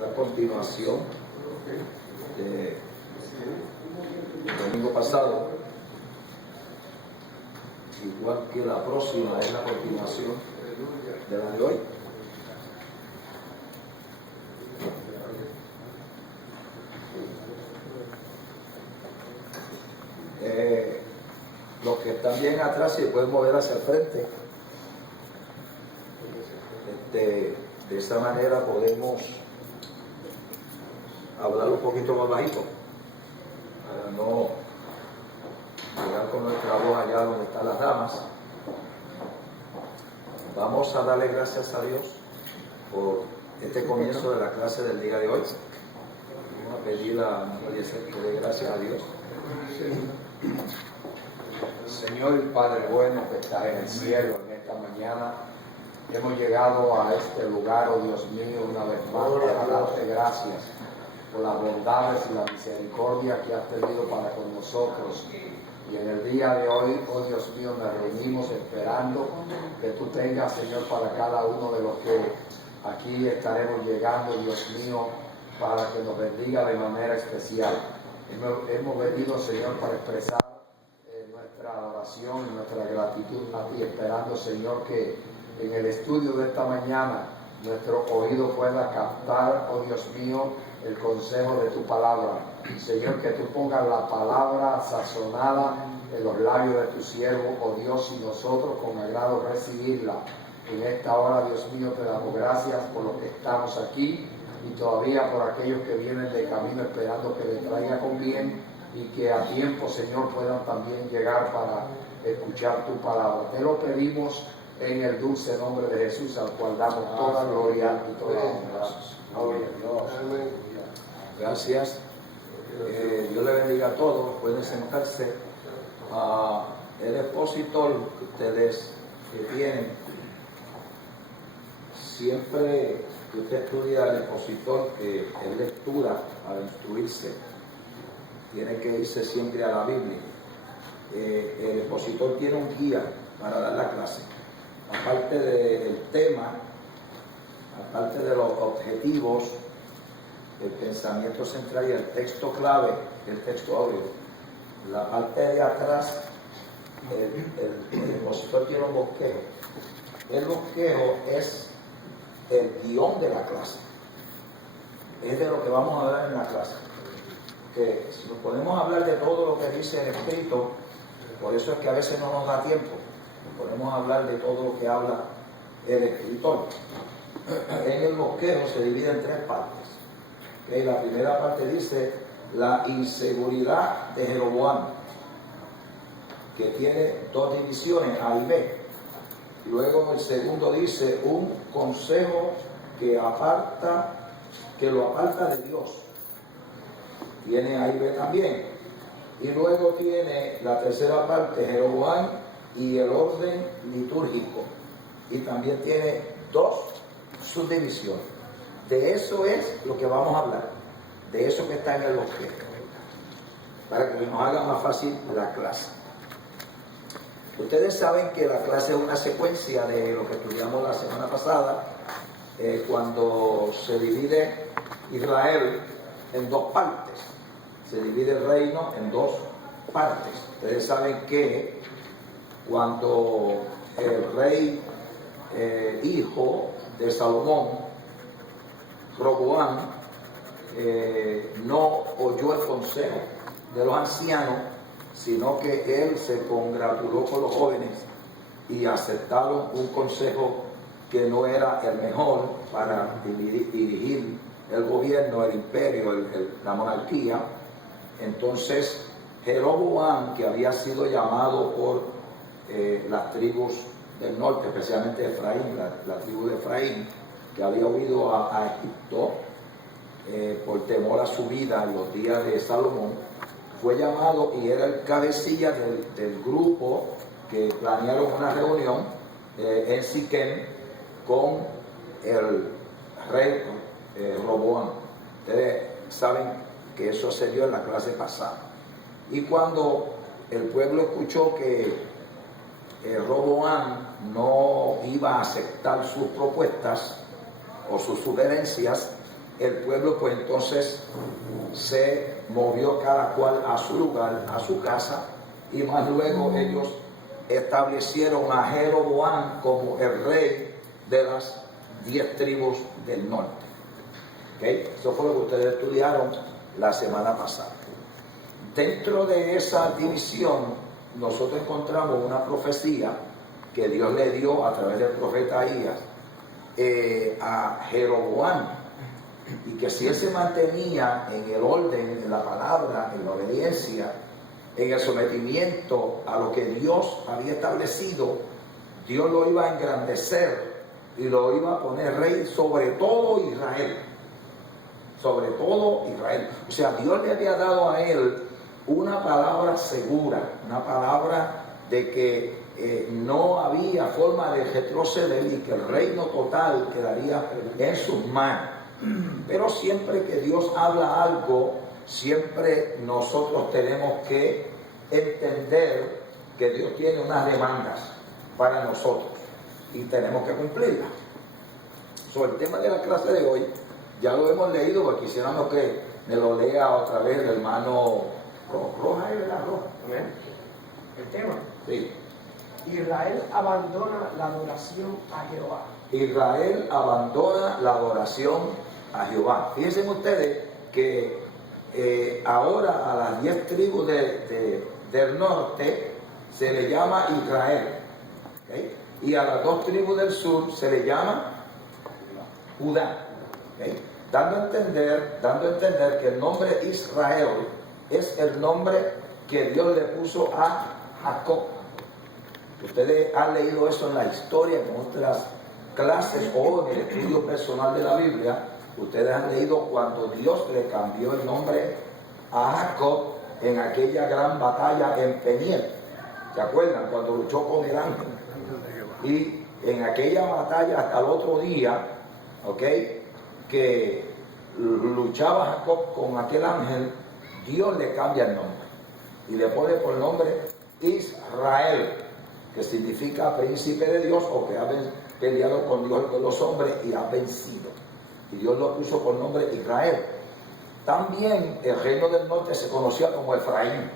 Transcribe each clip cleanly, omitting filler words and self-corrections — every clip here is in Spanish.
la continuación del domingo pasado, igual que la próxima es la continuación de la de hoy. Los que están bien atrás se pueden mover hacia el frente. De esa manera podemos hablar un poquito más bajito para no llegar con nuestra voz allá donde están las damas. Vamos a darle gracias a Dios por este comienzo de la clase del día de hoy. Vamos a pedir a Eliezer que dé gracias a Dios. Señor Padre bueno que estás en el cielo, en esta mañana hemos llegado a este lugar, oh Dios mío, una vez más para darte gracias por las bondades y la misericordia que has tenido para con nosotros. Y en el día de hoy, oh Dios mío, nos reunimos esperando que tú tengas, Señor, para cada uno de los que aquí estaremos llegando, Dios mío, para que nos bendiga de manera especial. Hemos venido, Señor, para expresar nuestra adoración y nuestra gratitud a ti, esperando, Señor, que en el estudio de esta mañana nuestro oído pueda captar, oh Dios mío, el consejo de tu palabra. Señor, que tú pongas la palabra sazonada en los labios de tu siervo, oh Dios, y nosotros con agrado recibirla. En esta hora, Dios mío, te damos gracias por los que estamos aquí y todavía por aquellos que vienen de camino esperando que les traiga con bien y que a tiempo, Señor, puedan también llegar para escuchar tu palabra. Te lo pedimos en el dulce nombre de Jesús, al cual damos toda gloria y toda honra. Gloria a Dios. Gracias. Dios le bendiga a todos. Pueden sentarse. El expositor que ustedes tienen, siempre que usted estudia el expositor, que es lectura para instruirse, tiene que irse siempre a la Biblia. El expositor tiene un guía para dar la clase. Aparte del tema, aparte de los objetivos, el pensamiento central y el texto clave, el texto audio, la parte de atrás, el expositor tiene un bosquejo. El bosquejo es el guión de la clase. Es de lo que vamos a hablar en la clase. Que si nos podemos hablar de todo lo que dice el escrito, por eso es que a veces no nos da tiempo. Podemos hablar de todo lo que habla el escritor. En el bosquejo se divide en tres partes. La primera parte dice la inseguridad de Jeroboam, que tiene dos divisiones, A y B. Luego el segundo dice un consejo que lo aparta de Dios. Tiene A y B también. Y luego tiene la tercera parte, Jeroboam y el orden litúrgico. Y también tiene dos subdivisiones. De eso es lo que vamos a hablar. De eso que está en el bosquejo. Para que nos haga más fácil la clase. Ustedes saben que la clase es una secuencia de lo que estudiamos la semana pasada, cuando se divide Israel en dos partes. Se divide el reino en dos partes. Ustedes saben que cuando el rey hijo de Salomón, Roboam, no oyó el consejo de los ancianos, sino que él se congratuló con los jóvenes y aceptaron un consejo que no era el mejor para dirigir el gobierno, el imperio, la monarquía. Entonces Jeroboam, que había sido llamado por las tribus del norte, especialmente Efraín, la tribu de Efraín, que había huido a Egipto por temor a su vida en los días de Salomón, fue llamado y era el cabecilla del grupo que planearon una reunión en Siquem con el rey Roboam. Ustedes saben que eso se dio en la clase pasada. Y cuando el pueblo escuchó que Roboam no iba a aceptar sus propuestas o sus sugerencias, el pueblo pues entonces se movió cada cual a su lugar, a su casa, y más luego ellos establecieron a Jeroboam como el rey de las 10 tribus del norte. ¿Okay? Eso fue lo que ustedes estudiaron la semana pasada. Dentro de esa división nosotros encontramos una profecía que Dios le dio a través del profeta Ahías a Jeroboam, y que si él se mantenía en el orden, en la palabra, en la obediencia, en el sometimiento a lo que Dios había establecido, Dios lo iba a engrandecer y lo iba a poner rey sobre todo Israel. Sobre todo Israel. O sea, Dios le había dado a él una palabra segura, una palabra de que no había forma de retroceder y que el reino total quedaría en sus manos. Pero siempre que Dios habla algo, siempre nosotros tenemos que entender que Dios tiene unas demandas para nosotros y tenemos que cumplirlas. Sobre el tema de la clase de hoy, ya lo hemos leído, porque quisiéramos que me lo lea otra vez el hermano Roja, ¿verdad? Roja. El tema. Sí. Israel abandona la adoración a Jehová. Israel abandona la adoración a Jehová. Fíjense ustedes que ahora a las 10 tribus del norte se le llama Israel, ¿okay? Y a las 2 tribus del sur se le llama Judá, ¿okay? Dando a entender que el nombre Israel es el nombre que Dios le puso a Jacob. Ustedes han leído eso en la historia, en otras clases o en el estudio personal de la Biblia. Ustedes han leído cuando Dios le cambió el nombre a Jacob en aquella gran batalla en Peniel. ¿Se acuerdan? Cuando luchó con el ángel. Y en aquella batalla hasta el otro día, ¿ok?, que luchaba Jacob con aquel ángel, Dios le cambia el nombre y le pone por nombre Israel, que significa príncipe de Dios, o que ha peleado con Dios y con los hombres y ha vencido. Y Dios lo puso por nombre Israel. También el reino del norte se conocía como Efraín.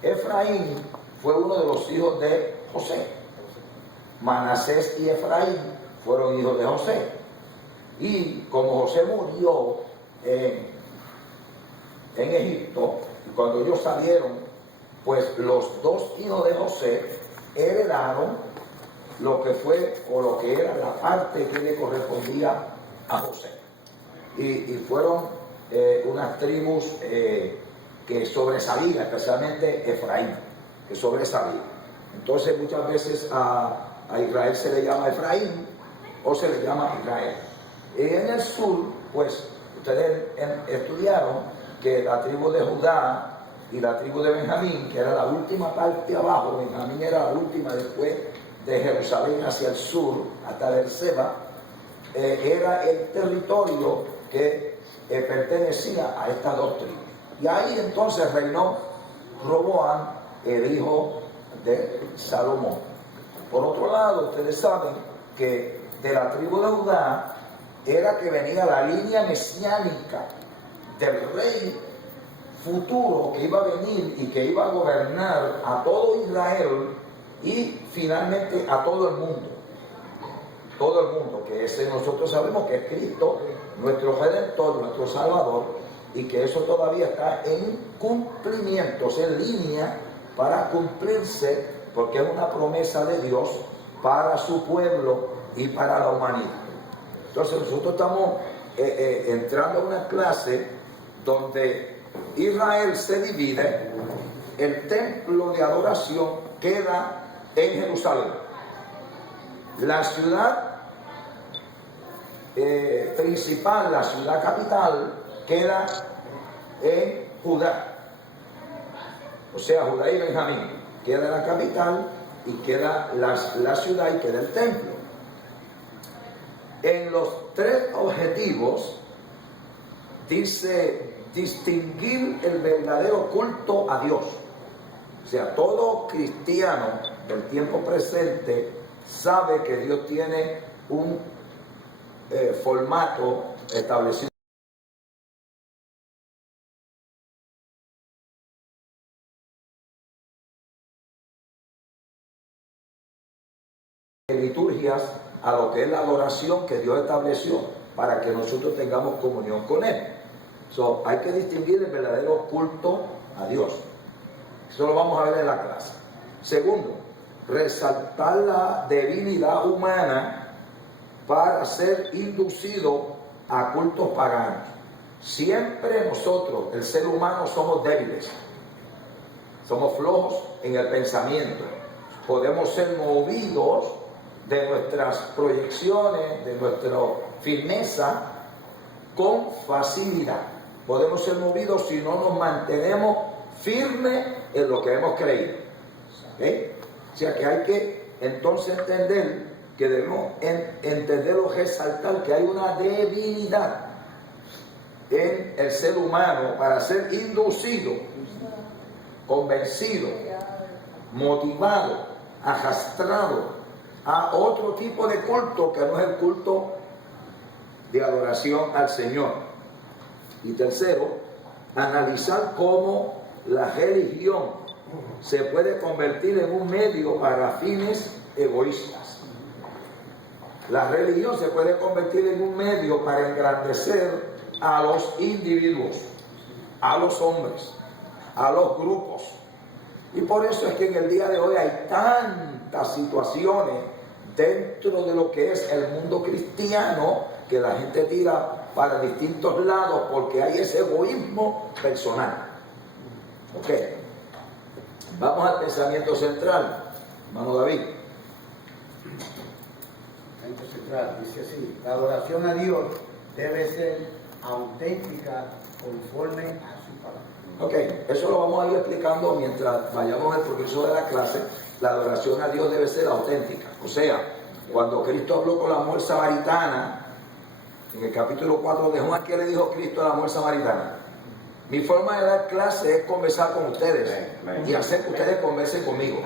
Efraín fue uno de los hijos de José. Manasés y Efraín fueron hijos de José. Y como José murió en Egipto, y cuando ellos salieron, pues los 2 hijos de José heredaron lo que fue o lo que era la parte que le correspondía a José. Y fueron unas tribus que sobresalían, especialmente Efraín, que sobresalía. Entonces muchas veces a Israel se le llama Efraín o se le llama Israel. Y en el sur, pues ustedes estudiaron que la tribu de Judá y la tribu de Benjamín, que era la última parte abajo, Benjamín era la última después de Jerusalén hacia el sur, hasta Beerseba, era el territorio que pertenecía a estas 2 tribus. Y ahí entonces reinó Roboam, el hijo de Salomón. Por otro lado, ustedes saben que de la tribu de Judá era que venía la línea mesiánica del rey futuro que iba a venir y que iba a gobernar a todo Israel y finalmente a todo el mundo. Todo el mundo, que ese nosotros sabemos que es Cristo, nuestro Redentor, nuestro Salvador, y que eso todavía está en cumplimiento, en línea para cumplirse, porque es una promesa de Dios para su pueblo y para la humanidad. Entonces nosotros estamos entrando a una clase donde Israel se divide, el templo de adoración queda en Jerusalén. La ciudad principal, la ciudad capital, queda en Judá. O sea, Judá y Benjamín. Queda la capital y queda la ciudad y queda el templo. En los 3 objetivos dice distinguir el verdadero culto a Dios. O sea, todo cristiano del tiempo presente sabe que Dios tiene un formato establecido. contrarias a lo que es la adoración que Dios estableció para que nosotros tengamos comunión con Él. Hay que distinguir el verdadero culto a Dios. Eso lo vamos a ver en la clase. Segundo, resaltar la debilidad humana para ser inducido a cultos paganos. Siempre nosotros, el ser humano, somos débiles. Somos flojos en el pensamiento. Podemos ser movidos de nuestras proyecciones, de nuestra firmeza, con facilidad. Podemos ser movidos si no nos mantenemos firmes en lo que hemos creído. ¿Okay? O sea que hay que entonces entender que debemos entender o resaltar que hay una debilidad en el ser humano para ser inducido, convencido, motivado, arrastrado a otro tipo de culto que no es el culto de adoración al Señor. Y tercero, analizar cómo la religión se puede convertir en un medio para fines egoístas. La religión se puede convertir en un medio para engrandecer a los individuos, a los hombres, a los grupos. Y por eso es que en el día de hoy hay tantas situaciones dentro de lo que es el mundo cristiano que la gente tira para distintos lados porque hay ese egoísmo personal. Ok, vamos al pensamiento central, hermano David. Pensamiento central dice así: la adoración a Dios debe ser auténtica conforme a su palabra. Ok, eso lo vamos a ir explicando mientras vayamos al progreso de la clase. La adoración a Dios debe ser auténtica. O sea, cuando Cristo habló con la mujer samaritana, en el capítulo 4 de Juan, ¿qué le dijo Cristo a la mujer samaritana? Mi forma de dar clase es conversar con ustedes y hacer que ustedes conversen conmigo.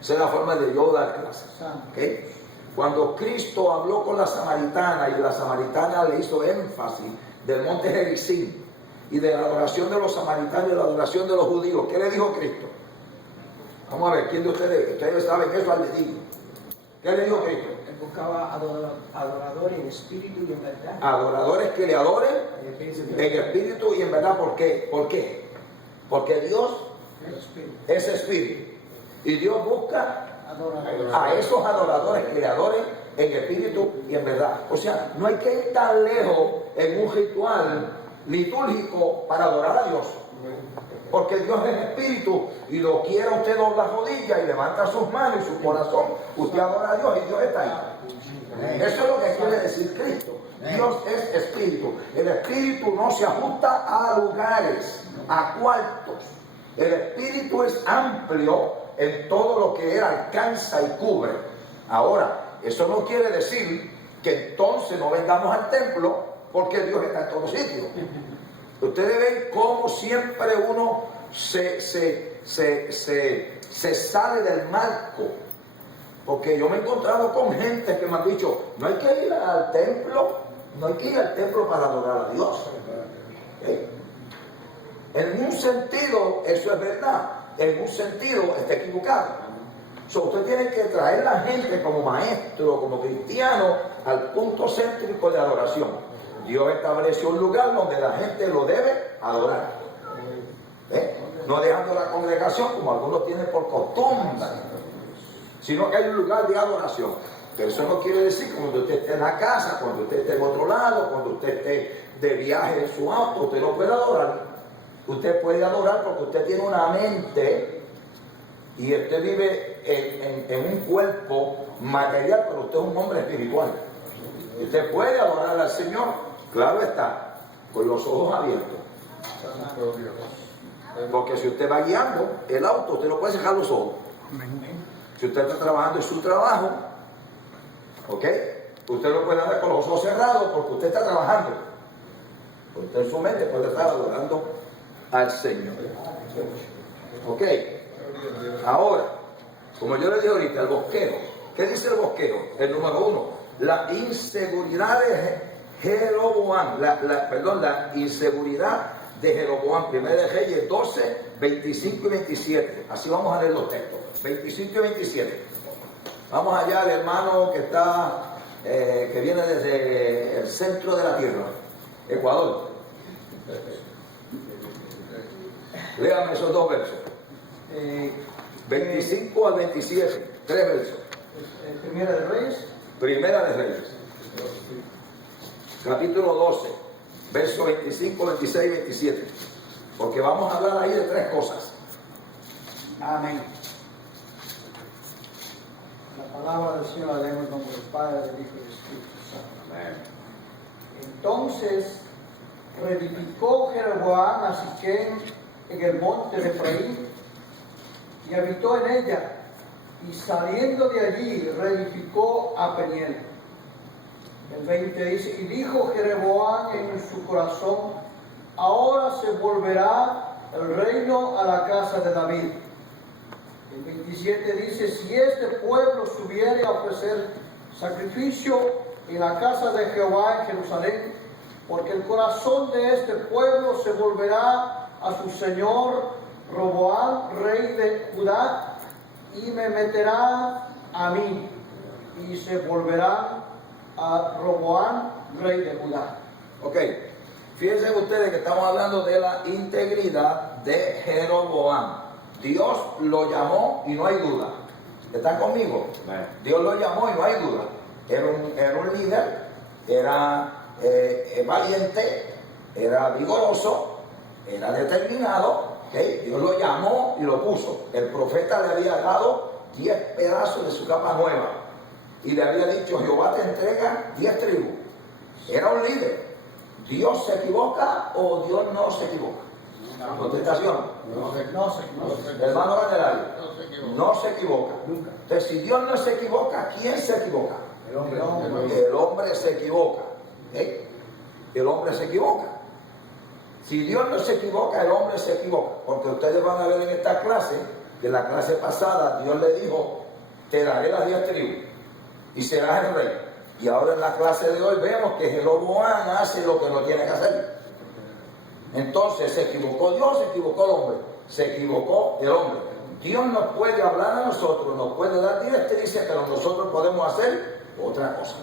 Esa es la forma de yo dar clase. ¿Okay? Cuando Cristo habló con la samaritana y la samaritana le hizo énfasis del monte Gerizim y de la adoración de los samaritanos y la adoración de los judíos, ¿qué le dijo Cristo? Vamos a ver, ¿quién de ustedes saben eso al dedillo? ¿Qué le dijo Cristo? Él buscaba adoradores en espíritu y en verdad. Adoradores que le adoren en espíritu y en verdad. ¿Por qué? ¿Por qué? Porque Dios es espíritu. Y Dios busca a esos adoradores que le adoren en espíritu y en verdad. O sea, no hay que ir tan lejos en un ritual litúrgico para adorar a Dios. Porque Dios es espíritu y lo quiere usted doblar rodillas y levanta sus manos y su corazón. Usted adora a Dios y Dios está ahí. Eso es lo que quiere decir Cristo. Dios es espíritu. El espíritu no se ajusta a lugares, a cuartos. El espíritu es amplio en todo lo que Él alcanza y cubre. Ahora, eso no quiere decir que entonces no vengamos al templo porque Dios está en todos sitios. Ustedes ven cómo siempre uno se sale del marco. Porque yo me he encontrado con gente que me han dicho, no hay que ir al templo, no hay que ir al templo para adorar a Dios. ¿Okay? En un sentido, eso es verdad. En un sentido, está equivocado. Usted tiene que traer a la gente como maestro, como cristiano, al punto céntrico de adoración. Dios estableció un lugar donde la gente lo debe adorar. No dejando la congregación como algunos tienen por costumbre, sino que hay un lugar de adoración. Pero eso no quiere decir que cuando usted esté en la casa, cuando usted esté en otro lado, cuando usted esté de viaje en su auto, usted no puede adorar. Usted puede adorar porque usted tiene una mente y usted vive en un cuerpo material, pero usted es un hombre espiritual. Usted puede adorar al Señor. Claro está, con los ojos abiertos. Porque si usted va guiando el auto, usted no puede cerrar los ojos. Si usted está trabajando en su trabajo, ¿ok? Usted no puede andar con los ojos cerrados porque usted está trabajando. Usted en su mente puede estar adorando al Señor. ¿Ok? Ahora, como yo le dije ahorita, el bosquejo. ¿Qué dice el bosquejo? El número 1. La inseguridad de Jeroboam, la inseguridad de Jeroboam, 1 de Reyes 12, 25 y 27. Así vamos a leer los textos, 25 y 27. Vamos allá al hermano que está, que viene desde el centro de la tierra, Ecuador. Léame esos dos versos. 25 al 27, 3 versos. Primera de Reyes. Primera de Reyes, capítulo 12, versos 25, 26 y 27. Porque vamos a hablar ahí de 3 cosas. Amén. La palabra del Señor la leemos en nombre del Padre, del Hijo y del Espíritu Santo. Amén. Entonces reedificó Jeroboam a Siquem en el monte de Efraín y habitó en ella, y saliendo de allí reedificó a Peniel. El 20 dice, y dijo Jeroboam en su corazón, ahora se volverá el reino a la casa de David. El 27 dice, si este pueblo subiere a ofrecer sacrificio en la casa de Jehová en Jerusalén, porque el corazón de este pueblo se volverá a su señor Roboam, rey de Judá, y me meterá a mí, y se volverá a Roboam, rey de Judá. Ok, fíjense ustedes que estamos hablando de la integridad de Jeroboam. Dios lo llamó y no hay duda. ¿Están conmigo? Dios lo llamó y no hay duda. Era un líder, era valiente, era vigoroso, era determinado. ¿Okay? Dios lo llamó y lo puso. El profeta le había dado 10 pedazos de su capa nueva y le había dicho, Jehová te entrega 10 tribus. Era un líder. ¿Dios se equivoca o Dios no se equivoca? Contestación. No sé. Hermano Candelario, no se equivoca. Entonces, si Dios no se equivoca, ¿quién se equivoca? El hombre. El hombre se equivoca. ¿Okay? El hombre se equivoca. Si Dios no se equivoca, el hombre se equivoca. Porque ustedes van a ver en esta clase, que en la clase pasada Dios le dijo, te daré las 10 tribus y serás el rey. Y ahora en la clase de hoy vemos que Jeroboam hace lo que no tiene que hacer. Entonces se equivocó Dios, se equivocó el hombre, se equivocó el hombre. Dios nos puede hablar a nosotros, nos puede dar directrices, pero nosotros podemos hacer otra cosa.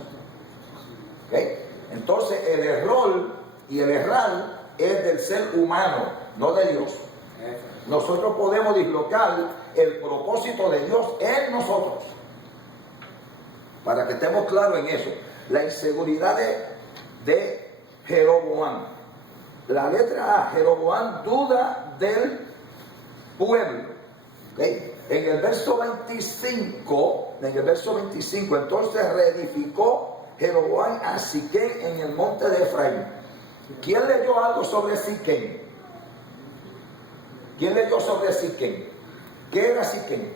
¿Okay? Entonces el error y el errar es del ser humano, no de Dios. Nosotros podemos dislocar el propósito de Dios en nosotros. Para que estemos claros en eso. La inseguridad de Jeroboam. La letra A, Jeroboam duda del pueblo. ¿Okay? En el verso 25, entonces reedificó Jeroboam a Siquem en el monte de Efraín. ¿Quién leyó algo sobre Siquem? ¿Quién leyó sobre Siquem? ¿Qué era Siquem?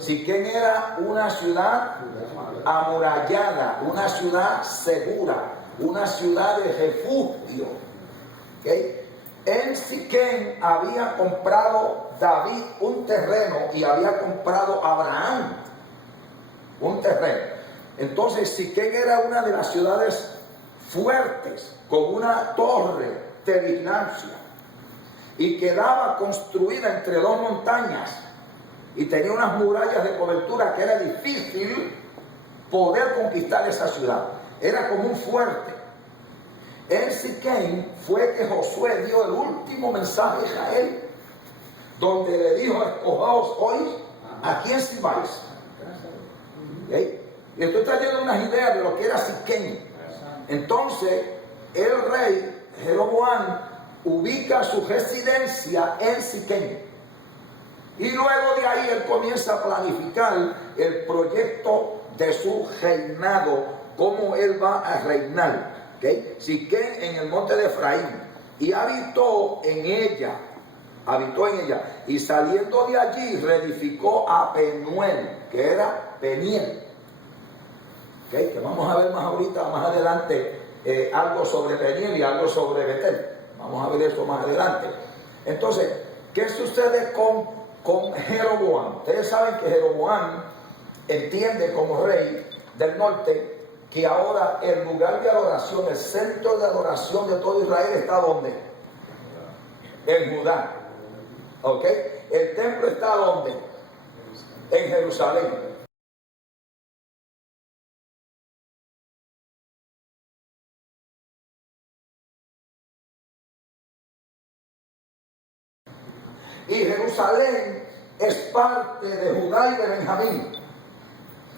Siquem era una ciudad amurallada, una ciudad segura, una ciudad de refugio. ¿Okay? En Siquem había comprado David un terreno y había comprado Abraham un terreno. Entonces Siquem era una de las ciudades fuertes, con una torre de vigilancia, y quedaba construida entre 2 montañas y tenía unas murallas de cobertura que era difícil poder conquistar esa ciudad. Era como un fuerte. En Siquem fue que Josué dio el último mensaje a Israel, donde le dijo, escojaos hoy a quién sirváis. ¿Okay? Y estoy trayendo unas ideas de lo que era Siquem. Entonces el rey Jeroboam ubica su residencia en Siquem, y luego de ahí él comienza a planificar el proyecto de su reinado, cómo él va a reinar. ¿Okay? Siquem en el monte de Efraín, y habitó en ella, y saliendo de allí reedificó a Penuel, que era Peniel. ¿Okay? Que vamos a ver más ahorita, más adelante, algo sobre Peniel y algo sobre Betel. Vamos a ver eso más adelante. Entonces, ¿qué sucede con Jeroboam? Ustedes saben que Jeroboam entiende como rey del norte que ahora el lugar de adoración, el centro de adoración de todo Israel está ¿dónde? En Judá. ¿Ok? El templo está ¿dónde? en Jerusalén. Y Jerusalén es parte de Judá y de Benjamín.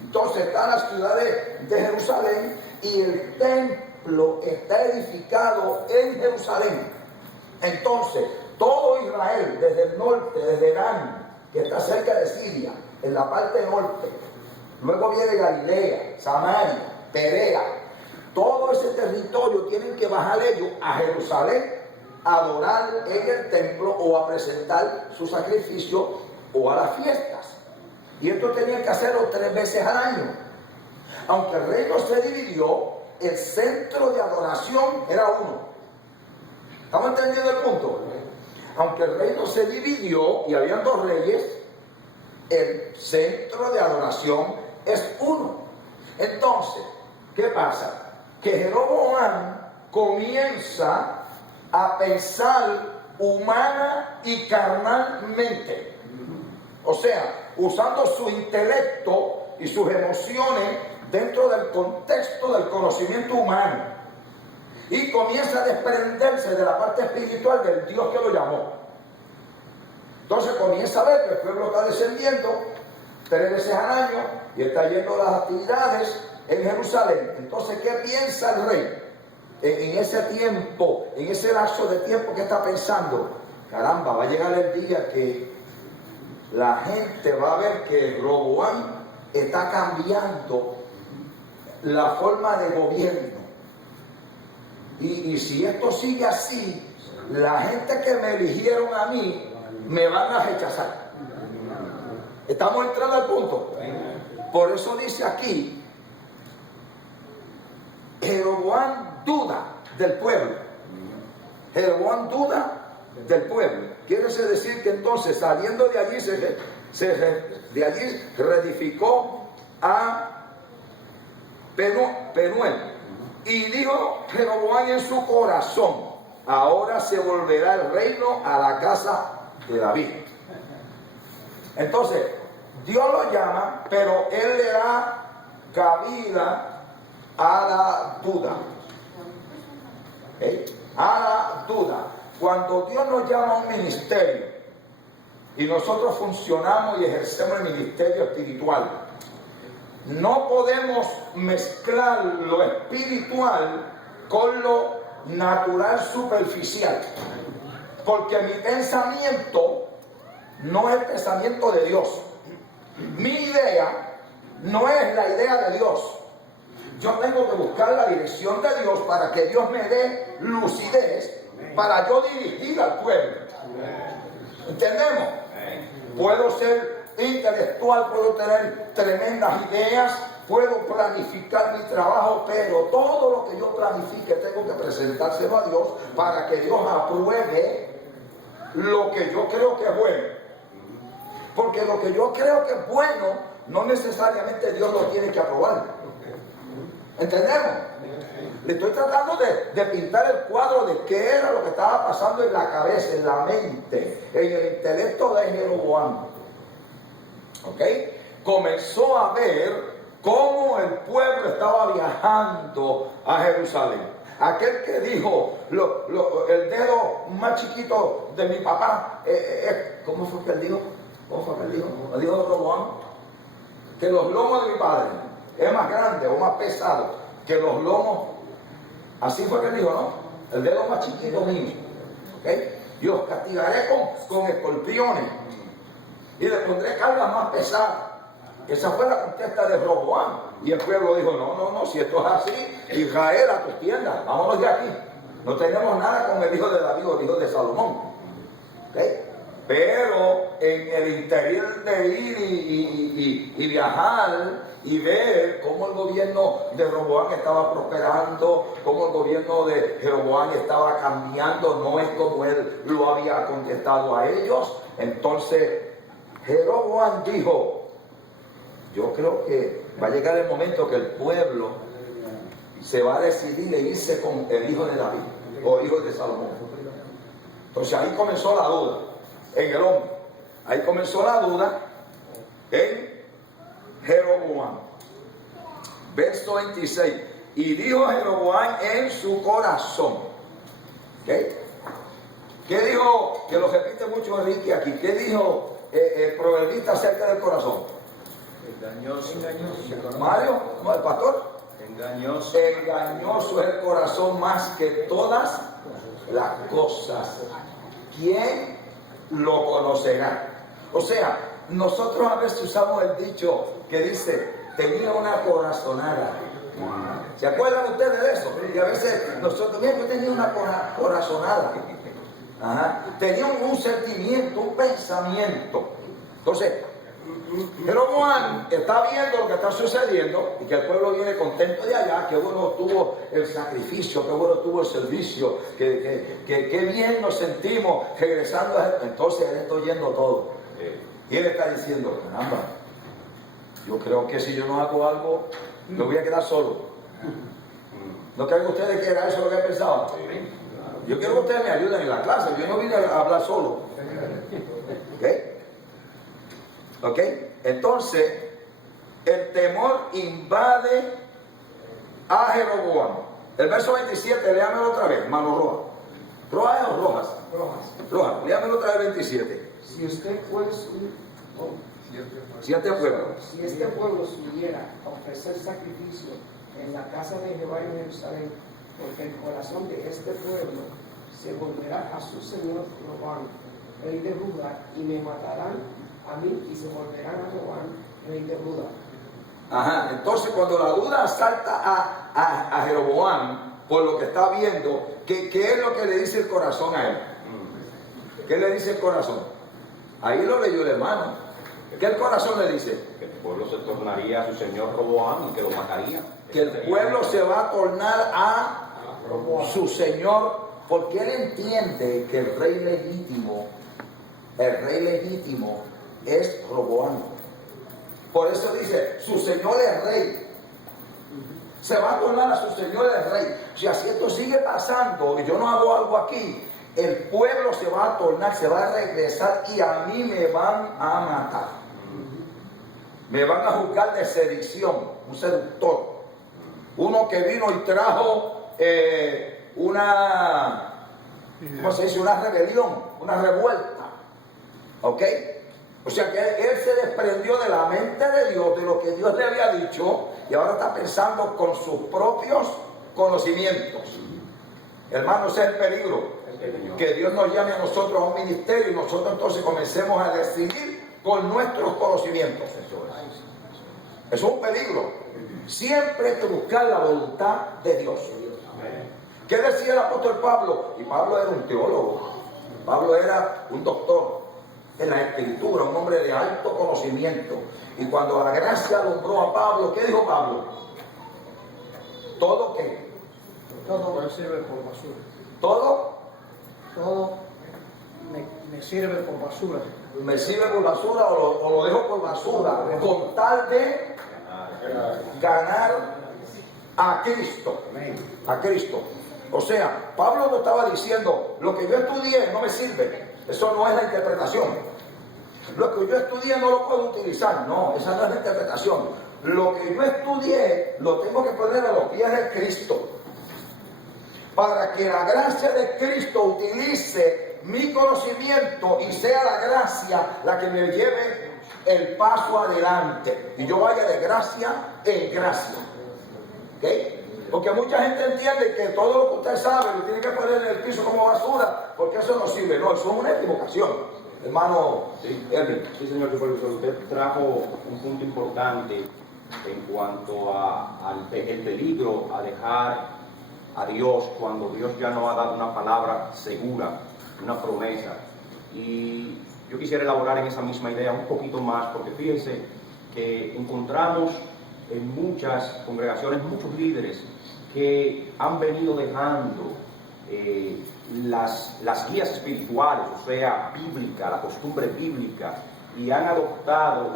Entonces están las ciudades de Jerusalén y el templo está edificado en Jerusalén. Entonces, todo Israel, desde el norte, desde Dan, que está cerca de Siria, en la parte norte, luego viene Galilea, Samaria, Perea, todo ese territorio tienen que bajar ellos a Jerusalén a adorar en el templo o a presentar su sacrificio o a las fiestas. Y esto tenían que hacerlo 3 veces al año. Aunque el reino se dividió, el centro de adoración era uno. ¿Estamos entendiendo el punto? Aunque el reino se dividió y habían 2 reyes, el centro de adoración es uno. Entonces, ¿qué pasa? Que Jeroboam comienza a pensar humana y carnalmente. O sea, usando su intelecto y sus emociones dentro del contexto del conocimiento humano. Y comienza a desprenderse de la parte espiritual del Dios que lo llamó. Entonces comienza a ver que el pueblo está descendiendo 3 veces al año y está yendo a las actividades en Jerusalén. Entonces, ¿qué piensa el rey? En ese tiempo, en ese lapso de tiempo que está pensando, caramba, va a llegar el día que la gente va a ver que Roboam está cambiando la forma de gobierno. Y si esto sigue así, la gente que me eligieron a mí me van a rechazar. Estamos entrando al punto. Por eso dice aquí, Jeroboam duda del pueblo. Jeroboam duda del pueblo. Quiere decir que entonces saliendo de allí de allí reedificó a Penuel. Y dijo Jeroboam en su corazón, ahora se volverá el reino a la casa de David. Entonces, Dios lo llama, pero él le da cabida a la duda. ¿Okay? A la duda. Cuando Dios nos llama a un ministerio y nosotros funcionamos y ejercemos el ministerio espiritual, no podemos mezclar lo espiritual con lo natural superficial, porque mi pensamiento no es el pensamiento de Dios. Mi idea no es la idea de Dios. Yo tengo que buscar la dirección de Dios para que Dios me dé lucidez para yo dirigir al pueblo. ¿Entendemos? Puedo ser intelectual, puedo tener tremendas ideas, puedo planificar mi trabajo, pero todo lo que yo planifique tengo que presentárselo a Dios para que Dios apruebe lo que yo creo que es bueno. Porque lo que yo creo que es bueno, no necesariamente Dios lo tiene que aprobar. ¿Entendemos? Le estoy tratando de pintar el cuadro de qué era lo que estaba pasando en la cabeza, en la mente, en el intelecto de Jeroboam. ¿Ok? Comenzó a ver cómo el pueblo estaba viajando a Jerusalén. Aquel que dijo, el dedo más chiquito de mi papá, ¿cómo fue que él dijo? ¿Cómo fue que él dijo? ¿Lo dijo Roboam? Que los lomos de mi padre es más grande o más pesado que los lomos. Así fue que él dijo, ¿no? El dedo más chiquito mío. ¿Okay? Y os castigaré con escorpiones y le pondré cargas más pesadas. Esa fue la contesta de Roboam. Y el pueblo dijo, no, si esto es así, Israel a tus tiendas, vámonos de aquí. No tenemos nada con el hijo de David o el hijo de Salomón. ¿Okay? Pero en el interior de ir y viajar y ver cómo el gobierno de Roboam estaba prosperando, cómo el gobierno de Jeroboam estaba cambiando, no es como él lo había contestado a ellos. Entonces Jeroboam dijo, yo creo que va a llegar el momento que el pueblo se va a decidir e irse con el hijo de David o hijo de Salomón. Entonces ahí comenzó la duda en el hombre. Ahí comenzó la duda en Jeroboam. Verso 26. Y dijo Jeroboam en su corazón. ¿Okay? ¿Qué dijo? Que lo repite mucho Enrique aquí. ¿Qué dijo el proverbista acerca del corazón? Engañoso. Mario, no, el pastor. Engañoso. Engañoso es el corazón más que todas las cosas. ¿Quién lo conocerá? O sea, nosotros a veces usamos el dicho que dice, tenía una corazonada. ¿Se acuerdan ustedes de eso? Y a veces nosotros, mira, yo tenía una corazonada. Ajá. Tenía un sentimiento, un pensamiento. Entonces, Jeroboam está viendo lo que está sucediendo y que el pueblo viene contento de allá, que bueno tuvo el sacrificio, que bueno tuvo el servicio, que bien nos sentimos regresando a él. Entonces él está oyendo todo. Y él está diciendo, caramba, yo creo que si yo no hago algo, me voy a quedar solo. ¿No creen ustedes que era eso lo que pensaban? Yo quiero que ustedes me ayuden en la clase, yo no vine a hablar solo. ¿Ok? Entonces, el temor invade a Jeroboam. El verso 27, léamelo otra vez, mano roja. ¿Rojas o rojas? Rojas. Léamelo otra vez 27. Si usted pues, Si este pueblo. si este pueblo subiera a ofrecer sacrificio en la casa de Jehová en Jerusalén, porque el corazón de este pueblo se volverá a su señor Robán, rey de Judá, y me matarán a mí y se volverán a Robán, rey de Judá. Ajá, entonces cuando la duda salta a Jeroboam por lo que está viendo, ¿qué es lo que le dice el corazón a él? ¿Qué le dice el corazón? Ahí lo leyó el hermano. ¿Qué el corazón le dice? Que el pueblo se tornaría a su señor Roboam y que lo mataría. Que el pueblo se va a tornar a su señor, porque él entiende que el rey legítimo es Roboam. Por eso dice, su señor es rey. Se va a tornar a su señor el rey. Si así esto sigue pasando y yo no hago algo aquí, el pueblo se va a tornar, se va a regresar y a mí me van a matar. Me van a juzgar de sedición, un seductor. Uno que vino y trajo ¿cómo se dice? Una rebelión, una revuelta. ¿Ok? O sea que él se desprendió de la mente de Dios, de lo que Dios le había dicho, y ahora está pensando con sus propios conocimientos. Hermanos, ese es el peligro. Que Dios nos llame a nosotros a un ministerio y nosotros entonces comencemos a decidir con nuestros conocimientos. Eso es un peligro. Siempre hay que buscar la voluntad de Dios. ¿Qué decía el apóstol Pablo? Y Pablo era un teólogo. Pablo era un doctor en la escritura, un hombre de alto conocimiento. Y cuando la gracia alumbró a Pablo, ¿qué dijo Pablo? ¿Todo qué? Todo me sirve por basura. ¿Todo? Todo me sirve por basura. ¿Me sirve por basura o lo dejo por basura? Con tal de ganar a Cristo. A Cristo. O sea, Pablo no estaba diciendo, lo que yo estudié no me sirve. Eso no es la interpretación. Lo que yo estudié no lo puedo utilizar. No, esa no es la interpretación. Lo que yo estudié lo tengo que poner a los pies de Cristo. Para que la gracia de Cristo utilice mi conocimiento y sea la gracia la que me lleve el paso adelante. Y yo vaya de gracia en gracia. ¿Ok? Porque mucha gente entiende que todo lo que usted sabe lo tiene que poner en el piso como basura, porque eso no sirve. No, eso es una equivocación. Hermano, Sí, señor supervisor, usted trajo un punto importante en cuanto al peligro a dejar a Dios cuando Dios ya nos ha dado una palabra segura, una promesa. Y yo quisiera elaborar en esa misma idea un poquito más, porque fíjense que encontramos en muchas congregaciones muchos líderes que han venido dejando las guías espirituales, o sea, bíblica, la costumbre bíblica, y han adoptado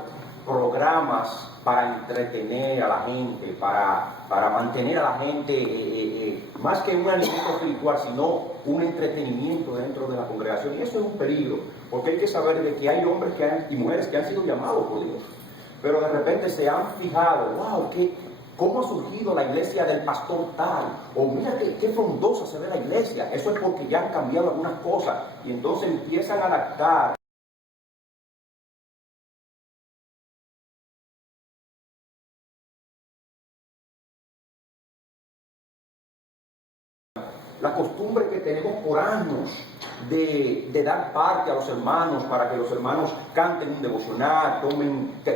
programas para entretener a la gente, para mantener a la gente, más que un alimento espiritual, sino un entretenimiento dentro de la congregación. Y eso es un peligro, porque hay que saber de que hay hombres y mujeres que han sido llamados por Dios pero de repente se han fijado, wow, ¿cómo ha surgido la iglesia del pastor tal? O mira qué frondosa se ve la iglesia. Eso es porque ya han cambiado algunas cosas y entonces empiezan a adaptar la costumbre que tenemos por años de dar parte a los hermanos para que los hermanos canten un devocional,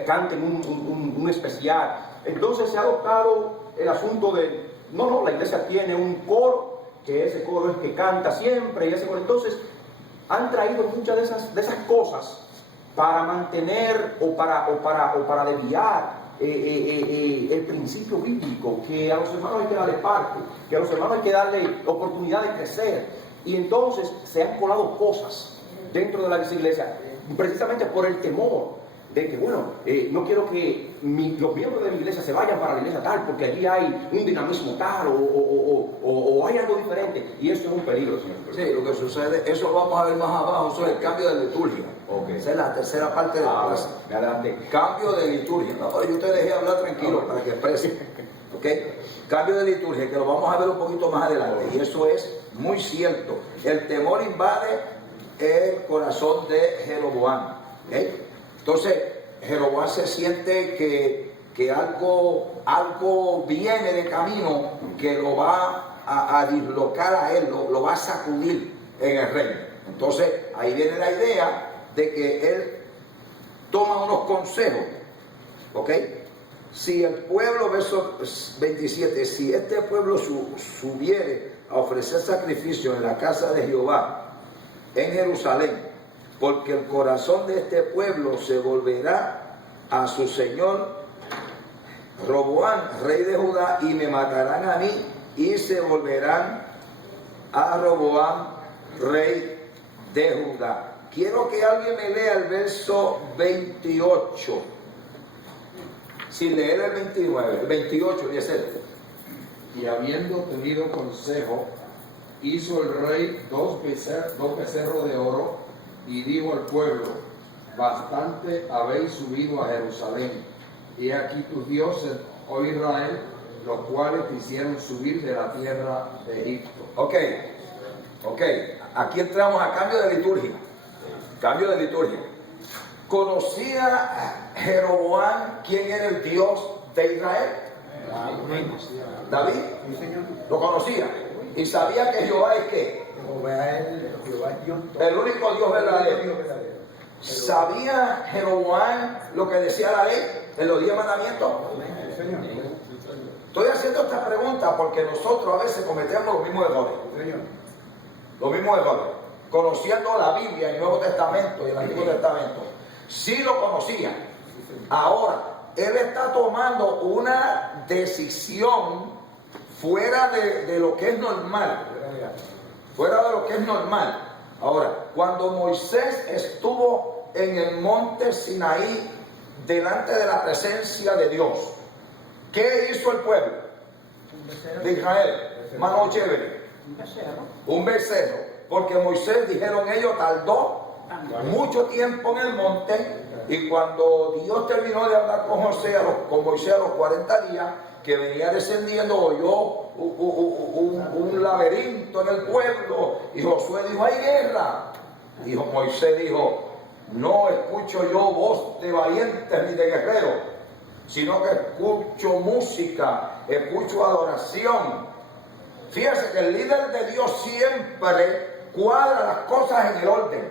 canten un especial. Entonces se ha adoptado el asunto de, no, la iglesia tiene un coro, que ese coro es que canta siempre, y ese coro. Entonces han traído muchas de esas cosas para mantener o para desviar el principio bíblico, que a los hermanos hay que darle parte, que a los hermanos hay que darle oportunidad de crecer, y entonces se han colado cosas dentro de la iglesia, precisamente por el temor de que, bueno, no quiero que los miembros de mi iglesia se vayan para la iglesia tal, porque allí hay un dinamismo tal, o hay algo diferente, y eso es un peligro, señor. Sí, lo que sucede, eso lo vamos a ver más abajo, eso es el cambio de liturgia. Okay. Esa es la tercera parte de la clase. Me adelanté. Cambio de liturgia. No, pero yo te dejé hablar tranquilo para que exprese. ¿Ok? Cambio de liturgia, que lo vamos a ver un poquito más adelante. Y eso es muy cierto. El temor invade el corazón de Jeroboam. ¿Okay? Entonces, Jeroboam se siente que algo viene de camino que lo va a dislocar a él, lo va a sacudir en el reino. Entonces, ahí viene la idea de que él toma unos consejos, ¿ok? Si el pueblo, verso 27, si este pueblo subiere a ofrecer sacrificio en la casa de Jehová, en Jerusalén, porque el corazón de este pueblo se volverá a su señor Roboam, rey de Judá, y me matarán a mí, y se volverán a Roboam, rey de Judá. Quiero que alguien me lea el verso 28, sin leer el 29, el 28, Y habiendo tenido consejo, hizo el rey dos becerros de oro, y dijo al pueblo: bastante habéis subido a Jerusalén, y aquí tus dioses, oh Israel, los cuales te hicieron subir de la tierra de Egipto. Ok, aquí entramos a cambio de liturgia. Cambio de liturgia. ¿Conocía Jeroboam quién era el Dios de Israel? David. Lo conocía. Y sabía que Jehová es qué. El único Dios verdadero. ¿Sabía Jeroboam lo que decía la ley en los 10 mandamientos? Estoy haciendo esta pregunta porque nosotros a veces cometemos los mismos errores. Los mismos errores. Conociendo la Biblia, el Nuevo Testamento y el Antiguo Testamento. Sí lo conocía. Ahora, él está tomando una decisión fuera de lo que es normal. Fuera de lo que es normal. Ahora, cuando Moisés estuvo en el monte Sinaí, delante de la presencia de Dios, ¿qué hizo el pueblo de Israel? Mano chévere. Un becerro. Porque Moisés, dijeron ellos, tardó mucho tiempo en el monte, y cuando Dios terminó de hablar con Moisés a los 40 días, que venía descendiendo, oyó un laberinto en el pueblo, y Josué dijo: hay guerra. Y Moisés dijo: no escucho yo voz de valientes ni de guerreros, sino que escucho música, escucho adoración. Fíjense que el líder de Dios siempre cuadra las cosas en el orden.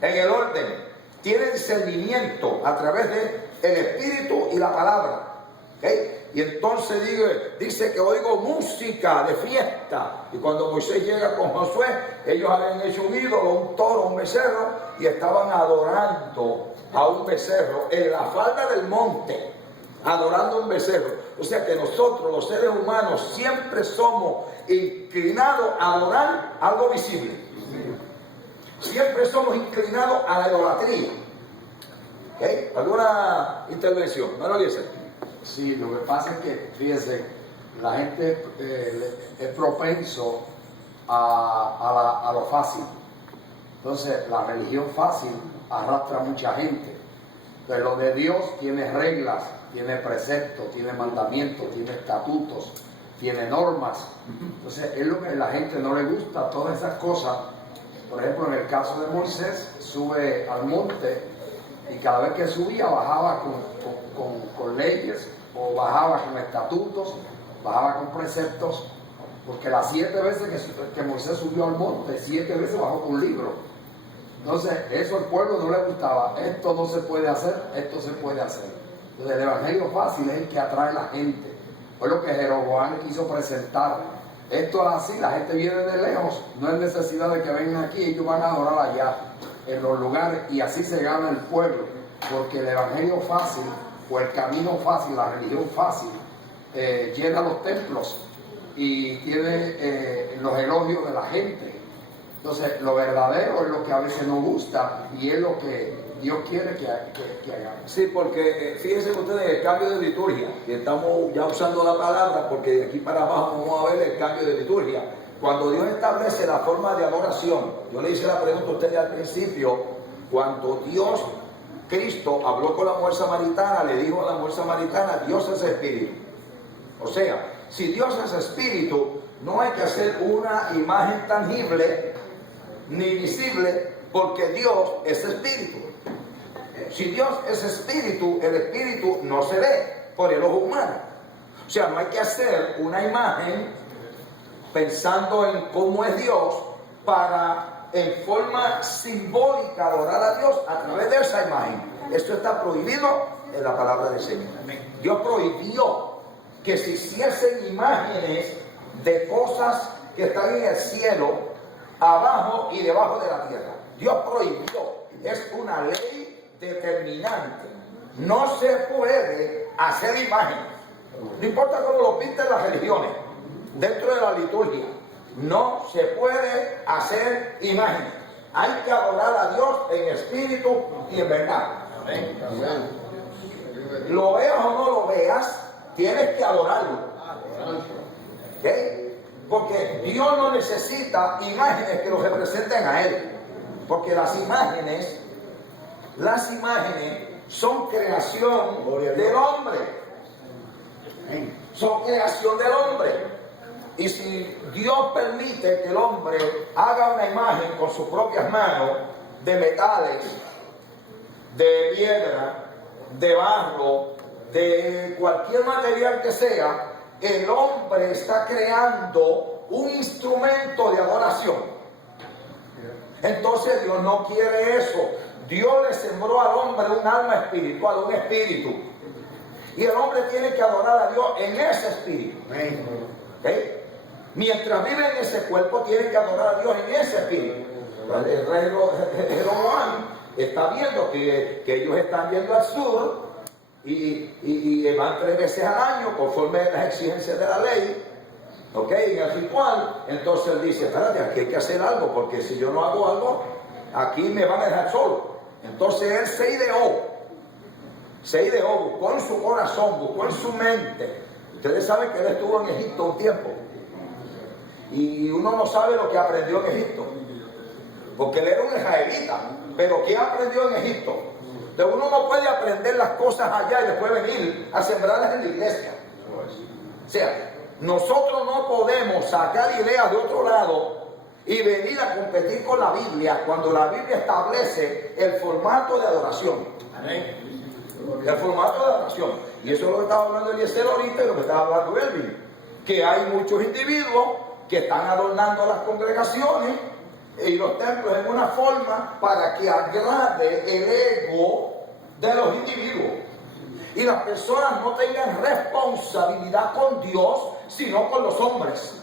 En el orden. Tiene discernimiento a través del Espíritu y la palabra. ¿Okay? Y entonces dice que oigo música de fiesta. Y cuando Moisés llega con Josué, ellos habían hecho un ídolo, un toro, un becerro, y estaban adorando a un becerro en la falda del monte, adorando un becerro. O sea que nosotros, los seres humanos, siempre somos inclinados a adorar algo visible. Siempre somos inclinados a la idolatría. ¿Okay? ¿Alguna intervención? ¿No lo dice? Sí, lo que pasa es que, fíjense, la gente es propenso a lo fácil. Entonces, la religión fácil arrastra a mucha gente. Pero lo de Dios tiene reglas, tiene preceptos, tiene mandamientos, tiene estatutos, tiene normas. Entonces es lo que a la gente no le gusta, todas esas cosas. Por ejemplo, en el caso de Moisés, sube al monte y cada vez que subía bajaba con leyes, o bajaba con estatutos, bajaba con preceptos, porque las 7 veces que Moisés subió al monte, 7 veces bajó con un libro. Entonces, eso al pueblo no le gustaba. Esto no se puede hacer, esto se puede hacer. Entonces, el evangelio fácil es el que atrae a la gente. Fue lo que Jeroboam quiso presentar. Esto es así, la gente viene de lejos, no es necesidad de que vengan aquí, ellos van a adorar allá, en los lugares, y así se gana el pueblo, porque el evangelio fácil, o el camino fácil, la religión fácil, llena los templos y tiene los elogios de la gente. Entonces, lo verdadero es lo que a veces nos gusta y es lo que Dios quiere que hagamos. Sí, porque fíjense ustedes el cambio de liturgia, que estamos ya usando la palabra, porque de aquí para abajo vamos a ver el cambio de liturgia. Cuando Dios establece la forma de adoración, yo le hice la pregunta a ustedes al principio, cuando Dios, Cristo, habló con la mujer samaritana, le dijo a la mujer samaritana, Dios es espíritu. O sea, si Dios es espíritu, no hay que hacer una imagen tangible ni visible, porque Dios es espíritu. Si Dios es espíritu, el espíritu no se ve por el ojo humano. O sea, no hay que hacer una imagen pensando en cómo es Dios para en forma simbólica adorar a Dios a través de esa imagen. Esto está prohibido en la palabra del Señor. Dios prohibió que se hiciesen imágenes de cosas que están en el cielo, abajo y debajo de la tierra. Dios prohibió, es una ley determinante. No se puede hacer imágenes, no importa cómo lo pinten las religiones, dentro de la liturgia, no se puede hacer imágenes. Hay que adorar a Dios en espíritu y en verdad. Lo veas o no lo veas, tienes que adorarlo. ¿Okay? Porque Dios no necesita imágenes que lo representen a Él. Porque las imágenes son creación del hombre. Son creación del hombre. Y si Dios permite que el hombre haga una imagen con sus propias manos de metales, de piedra, de barro, de cualquier material que sea, el hombre está creando un instrumento de adoración. Entonces Dios no quiere eso. Dios le sembró al hombre un alma espiritual, un espíritu. Y el hombre tiene que adorar a Dios en ese espíritu. ¿Okay? Mientras vive en ese cuerpo, tiene que adorar a Dios en ese espíritu. El rey Jeroboam está viendo que ellos están yendo al sur y van 3 veces al año conforme a las exigencias de la ley, ¿ok? En el ritual. Entonces él dice, espérate, aquí hay que hacer algo, porque si yo no hago algo, aquí me van a dejar solo. Entonces él se ideó, buscó en su corazón, buscó en su mente. Ustedes saben que él estuvo en Egipto un tiempo, y uno no sabe lo que aprendió en Egipto, porque él era un israelita, pero ¿qué aprendió en Egipto? De uno no puede aprender las cosas allá y después venir a sembrarlas en la iglesia. O sea, nosotros no podemos sacar ideas de otro lado y venir a competir con la Biblia cuando la Biblia establece el formato de adoración. El formato de adoración. Y eso es lo que estaba hablando Eliezer ahorita y lo que estaba hablando Elvin. Que hay muchos individuos que están adornando las congregaciones y los templos en una forma para que agrade el ego de los individuos. Y las personas no tengan responsabilidad con Dios, sino con los hombres.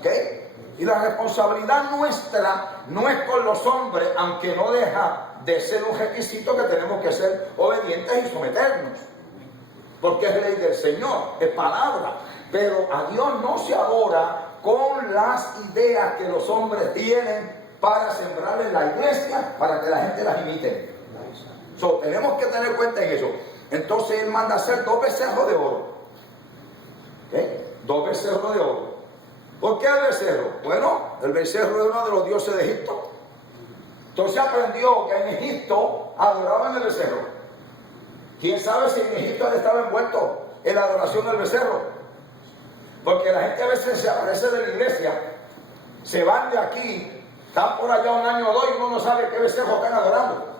¿Okay? Y la responsabilidad nuestra no es con los hombres, aunque no deja de ser un requisito que tenemos que ser obedientes y someternos. Porque es ley del Señor, es palabra. Pero a Dios no se adora con las ideas que los hombres tienen para sembrar en la iglesia, para que la gente las imite. Tenemos que tener cuenta en eso. Entonces él manda hacer 2 becerros de oro. ¿Okay? 2 becerros de oro. ¿Por qué el becerro? Bueno, el becerro es uno de los dioses de Egipto. Entonces aprendió que en Egipto adoraban el becerro. ¿Quién sabe si en Egipto han estado envueltos en la adoración del becerro? Porque la gente a veces se aparece de la iglesia, se van de aquí, están por allá un año o dos y uno no sabe qué becerro están adorando.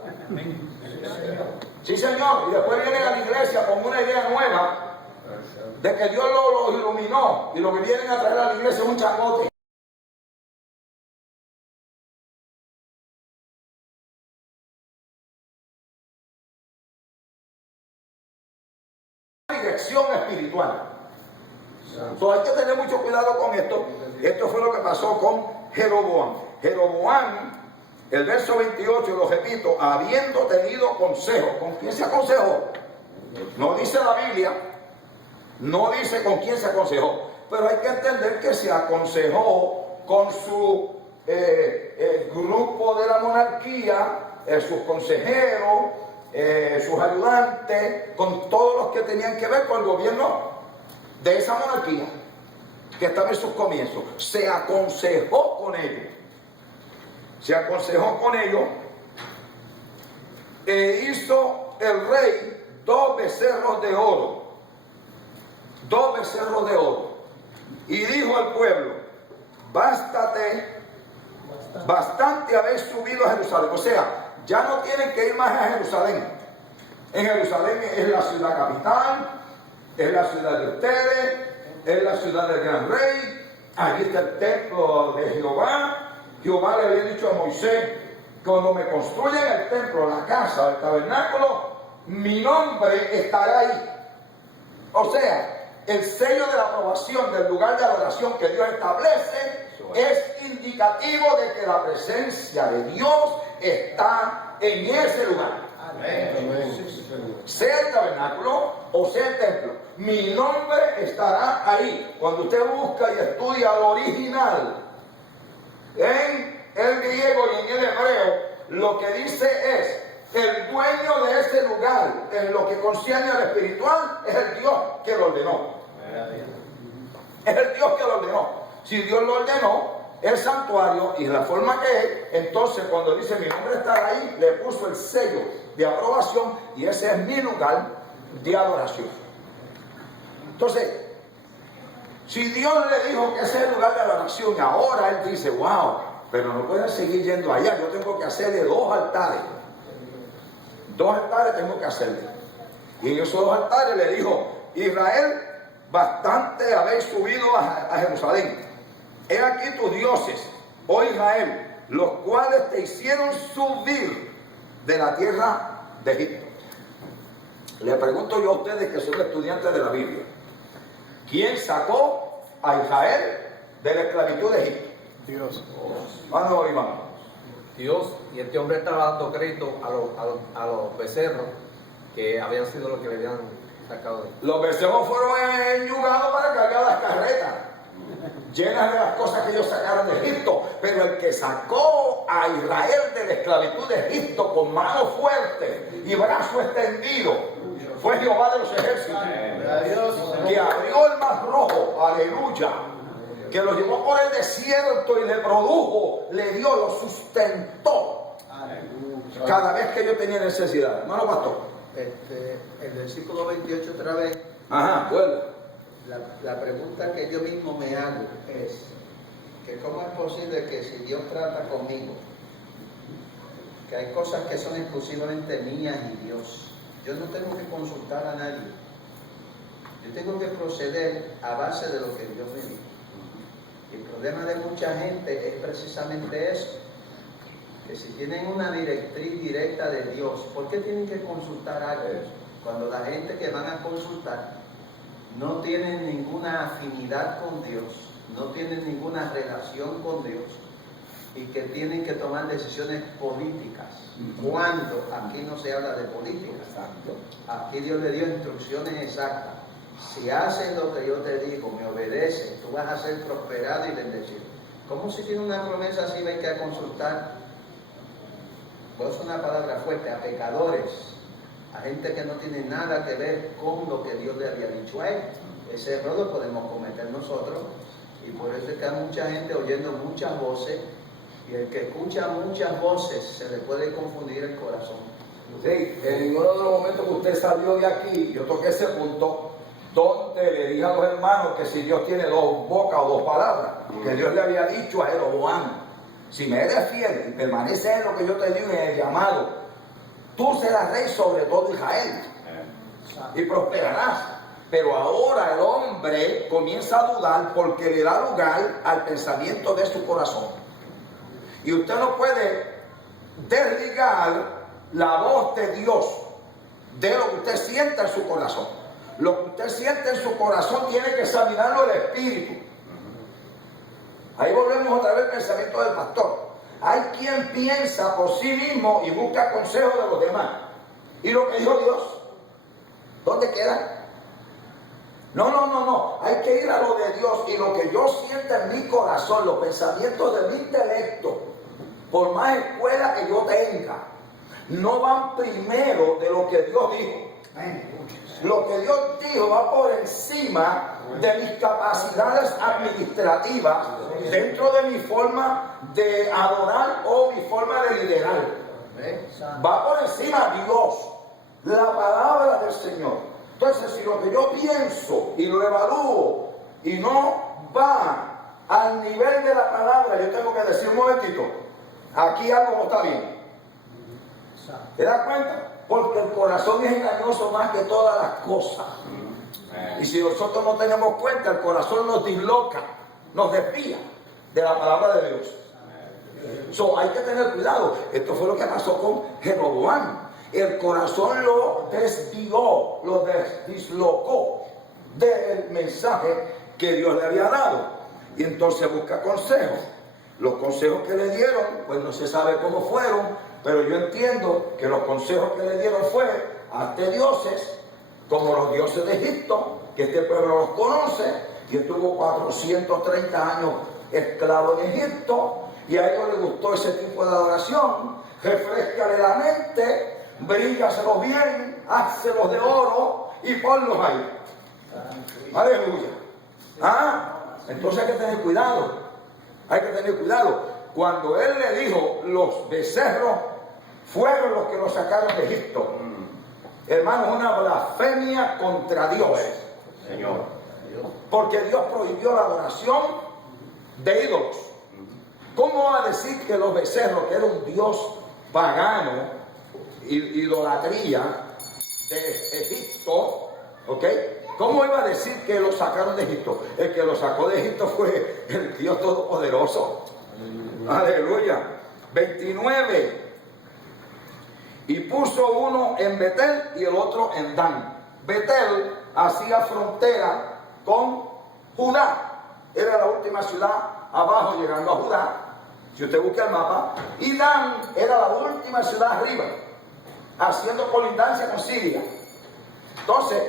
Sí, señor, y después vienen a la iglesia con una idea nueva de que Dios los iluminó y lo que vienen a traer a la iglesia es un changote. Dirección espiritual. Entonces hay que tener mucho cuidado con esto. Esto fue lo que pasó con Jeroboam. Jeroboam, el verso 28, lo repito, habiendo tenido consejo. ¿Con quién se aconsejó? No dice la Biblia, no dice con quién se aconsejó, pero hay que entender que se aconsejó con su grupo de la monarquía, sus consejeros, sus ayudantes, con todos los que tenían que ver con el gobierno de esa monarquía que estaba en sus comienzos. Se aconsejó con ellos. Se aconsejó con ellos e hizo el rey 2 becerros de oro. 2 becerros de oro. Y dijo al pueblo: bastante habéis subido a Jerusalén. O sea, ya no tienen que ir más a Jerusalén. En Jerusalén es la ciudad capital, es la ciudad de ustedes, es la ciudad del gran rey. Allí está el templo de Jehová. Jehová le había dicho a Moisés: cuando me construyan el templo, la casa, el tabernáculo, mi nombre estará ahí. O sea, el sello de la aprobación del lugar de adoración que Dios establece es indicativo de que la presencia de Dios está en ese lugar. Amén. Sea el tabernáculo o sea el templo, mi nombre estará ahí. Cuando usted busca y estudia lo original en el griego y en el hebreo, lo que dice es: el dueño de ese lugar, en lo que concierne al espiritual, es el Dios que lo ordenó. Es el Dios que lo ordenó. Si Dios lo ordenó, el santuario y la forma que es, entonces cuando dice mi nombre estará ahí, le puso el sello de aprobación y ese es mi lugar de adoración. Entonces, si Dios le dijo que ese es el lugar de adoración y ahora él dice: wow, pero no pueden seguir yendo allá, yo tengo que hacerle 2 altares. 2 altares tengo que hacerle. Y en esos 2 altares le dijo: Israel, bastante habéis subido a Jerusalén. He aquí tus dioses, oh Israel, los cuales te hicieron subir de la tierra de Egipto. Le pregunto yo a ustedes que son estudiantes de la Biblia: ¿quién sacó a Israel de la esclavitud de Egipto? Dios. Vamos, hermano. Dios, y este hombre estaba dando crédito a los becerros que habían sido los que le habían sacado de... Los becerros fueron enyugados para cargar las carretas llenas de las cosas que ellos sacaron de Egipto, pero el que sacó a Israel de la esclavitud de Egipto con mano fuerte y brazo extendido fue Jehová de los ejércitos, que abrió el mar rojo, aleluya, que lo llevó por el desierto y le produjo, le dio, lo sustentó cada vez que yo tenía necesidad. Hermano pastor. El versículo 28 otra vez. Ajá, bueno. La pregunta que yo mismo me hago es que cómo es posible que si Dios trata conmigo, que hay cosas que son exclusivamente mías y Dios, yo no tengo que consultar a nadie, yo tengo que proceder a base de lo que Dios me dijo. El problema de mucha gente es precisamente eso, que si tienen una directriz directa de Dios, ¿por qué tienen que consultar a Dios? Cuando la gente que van a consultar no tienen ninguna afinidad con Dios, no tienen ninguna relación con Dios y que tienen que tomar decisiones políticas. Cuando aquí no se habla de política, aquí Dios le dio instrucciones exactas. Si haces lo que yo te digo, me obedeces, tú vas a ser prosperado y bendecido. ¿Cómo si tiene una promesa así hay que consultar? Pues una palabra fuerte, a pecadores, a gente que no tiene nada que ver con lo que Dios le había dicho a él. Ese error lo podemos cometer nosotros y por eso es que hay mucha gente oyendo muchas voces y el que escucha muchas voces se le puede confundir el corazón. Sí, en uno de los momentos que usted salió de aquí, yo toqué ese punto donde le dije a los hermanos que si Dios tiene dos bocas o dos palabras, que Dios le había dicho a Jeroboam, si me eres fiel y permaneces en lo que yo te digo en el llamado, tú serás rey sobre todo Israel y prosperarás. Pero ahora el hombre comienza a dudar porque le da lugar al pensamiento de su corazón. Y usted no puede desligar la voz de Dios de lo que usted sienta en su corazón. Lo que usted siente en su corazón tiene que examinarlo el espíritu. Ahí volvemos otra vez al pensamiento del pastor. Hay quien piensa por sí mismo y busca consejo de los demás. ¿Y lo que dijo Dios? ¿Dónde queda? No. Hay que ir a lo de Dios y lo que yo siento en mi corazón, los pensamientos de mi intelecto, por más escuela que yo tenga, no van primero de lo que Dios dijo. Lo que Dios dijo va por encima de mis capacidades administrativas dentro de mi forma de adorar o mi forma de liderar. Va por encima Dios, la palabra del Señor. Entonces, si lo que yo pienso y lo evalúo y no va al nivel de la palabra, yo tengo que decir un momentito, aquí algo no está bien. ¿Te das cuenta? Porque el corazón es engañoso más que todas las cosas. Y si nosotros no tenemos cuenta, el corazón nos disloca, nos desvía de la palabra de Dios. Hay que tener cuidado. Esto fue lo que pasó con Jeroboam. El corazón lo desvió, lo dislocó del mensaje que Dios le había dado. Y entonces busca consejos. Los consejos que le dieron, pues no se sabe cómo fueron, pero yo entiendo que los consejos que le dieron fue: hazte dioses, como los dioses de Egipto, que este pueblo los conoce, y estuvo 430 años esclavo en Egipto, y a ellos les gustó ese tipo de adoración. Refréscale la mente, brígaselos bien, hácelos de oro y ponlos ahí. Aleluya. Entonces hay que tener cuidado. Hay que tener cuidado. Cuando él le dijo, los becerros fueron los que los sacaron de Egipto. Hermano, es una blasfemia contra Dios. Señor. Porque Dios prohibió la adoración de ídolos. ¿Cómo va a decir que los becerros, que era un dios pagano, idolatría de Egipto, ¿ok? ¿Cómo iba a decir que lo sacaron de Egipto? El que lo sacó de Egipto fue el Dios Todopoderoso. Aleluya. 29. Y puso uno en Betel y el otro en Dan. Betel hacía frontera con Judá. Era la última ciudad abajo llegando a Judá, si usted busca el mapa. Y Dan era la última ciudad arriba, haciendo colindancia con Siria. Entonces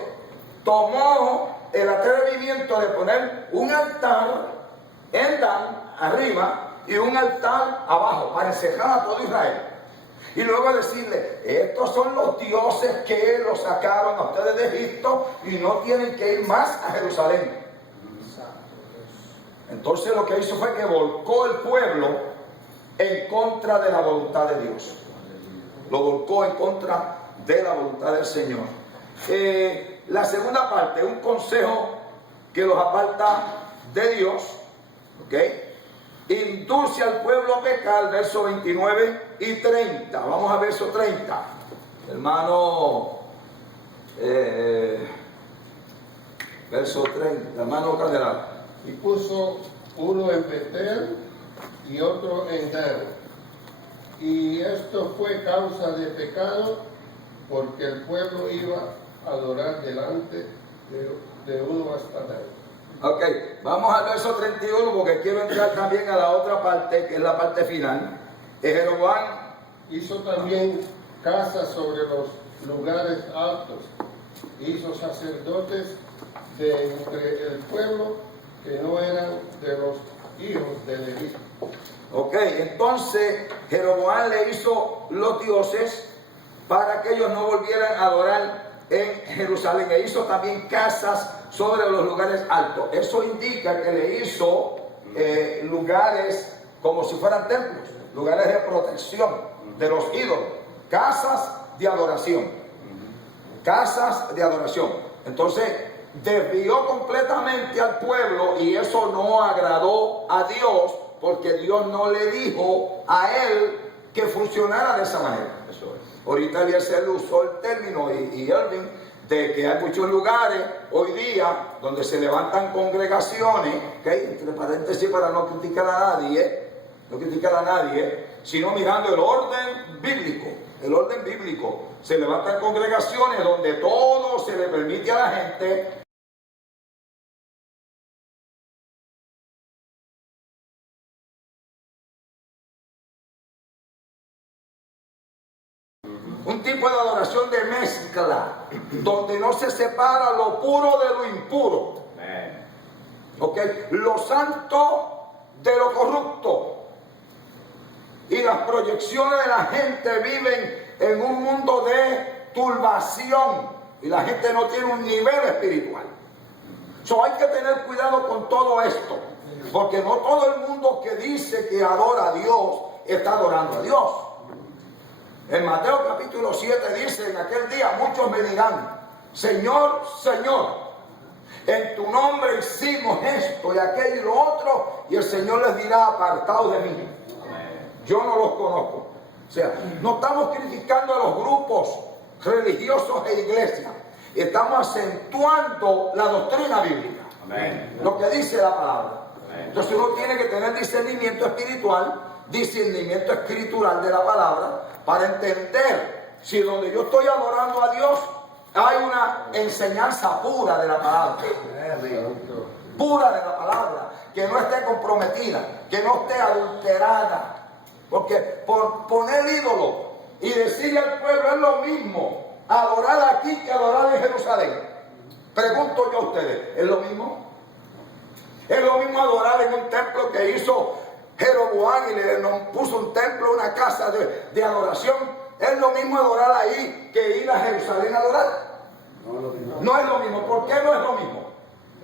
tomó el atrevimiento de poner un altar en Dan arriba y un altar abajo para encerrar a todo Israel. Y luego decirle: estos son los dioses que los sacaron a ustedes de Egipto y no tienen que ir más a Jerusalén. Entonces lo que hizo fue que volcó el pueblo en contra de la voluntad de Dios. Lo volcó en contra de la voluntad del Señor. La segunda parte, un consejo que los aparta de Dios, ¿ok? Induce al pueblo a pecar, versos 29 y 30. Vamos a verso 30. Hermano, verso 30, hermano Cardenal. Y puso uno en Betel y otro en Dan. Y esto fue causa de pecado, porque el pueblo iba a adorar delante de uno hasta Dan. Ok, vamos al verso 31 porque quiero entrar también a la otra parte, que es la parte final. Jeroboam Hizo también casas sobre los lugares altos. Hizo sacerdotes de entre el pueblo que no eran de los hijos de Leví. Ok, entonces Jeroboam le hizo los dioses para que ellos no volvieran a adorar en Jerusalén. E hizo también casas sobre los lugares altos. Eso indica que le hizo lugares como si fueran templos, lugares de protección de los ídolos, casas de adoración. Casas de adoración. Entonces, desvió completamente al pueblo y eso no agradó a Dios, porque Dios no le dijo a él que funcionara de esa manera. Eso es. Ahorita Eliezer usó el término y Irving, de que hay muchos lugares hoy día donde se levantan congregaciones, entre paréntesis para no criticar a nadie, sino mirando el orden bíblico. El orden bíblico. Se levantan congregaciones donde todo se le permite a la gente. Un tipo de adoración de mezcla, donde no se separa lo puro de lo impuro. ¿Okay? Lo santo de lo corrupto. Y las proyecciones de la gente viven en un mundo de turbación. Y la gente no tiene un nivel espiritual. Hay que tener cuidado con todo esto. Porque no todo el mundo que dice que adora a Dios está adorando a Dios. En Mateo capítulo 7 dice, en aquel día muchos me dirán, Señor, Señor, en tu nombre hicimos esto y aquello y lo otro, y el Señor les dirá, apartados de mí, yo no los conozco. O sea, no estamos criticando a los grupos religiosos e iglesias, estamos acentuando la doctrina bíblica. Amén. Lo que dice la palabra. Amén. Entonces uno tiene que tener discernimiento espiritual, discernimiento escritural de la palabra, para entender si donde yo estoy adorando a Dios hay una enseñanza pura de la palabra. Pura de la palabra, que no esté comprometida, que no esté adulterada. Porque por poner ídolo y decirle al pueblo es lo mismo adorar aquí que adorar en Jerusalén. Pregunto yo a ustedes, ¿es lo mismo? ¿Es lo mismo adorar en un templo que hizo Jeroboam y le puso un templo, una casa de adoración? ¿Es lo mismo adorar ahí que ir a Jerusalén a adorar? No es lo mismo. No es lo mismo. ¿Por qué no es lo mismo?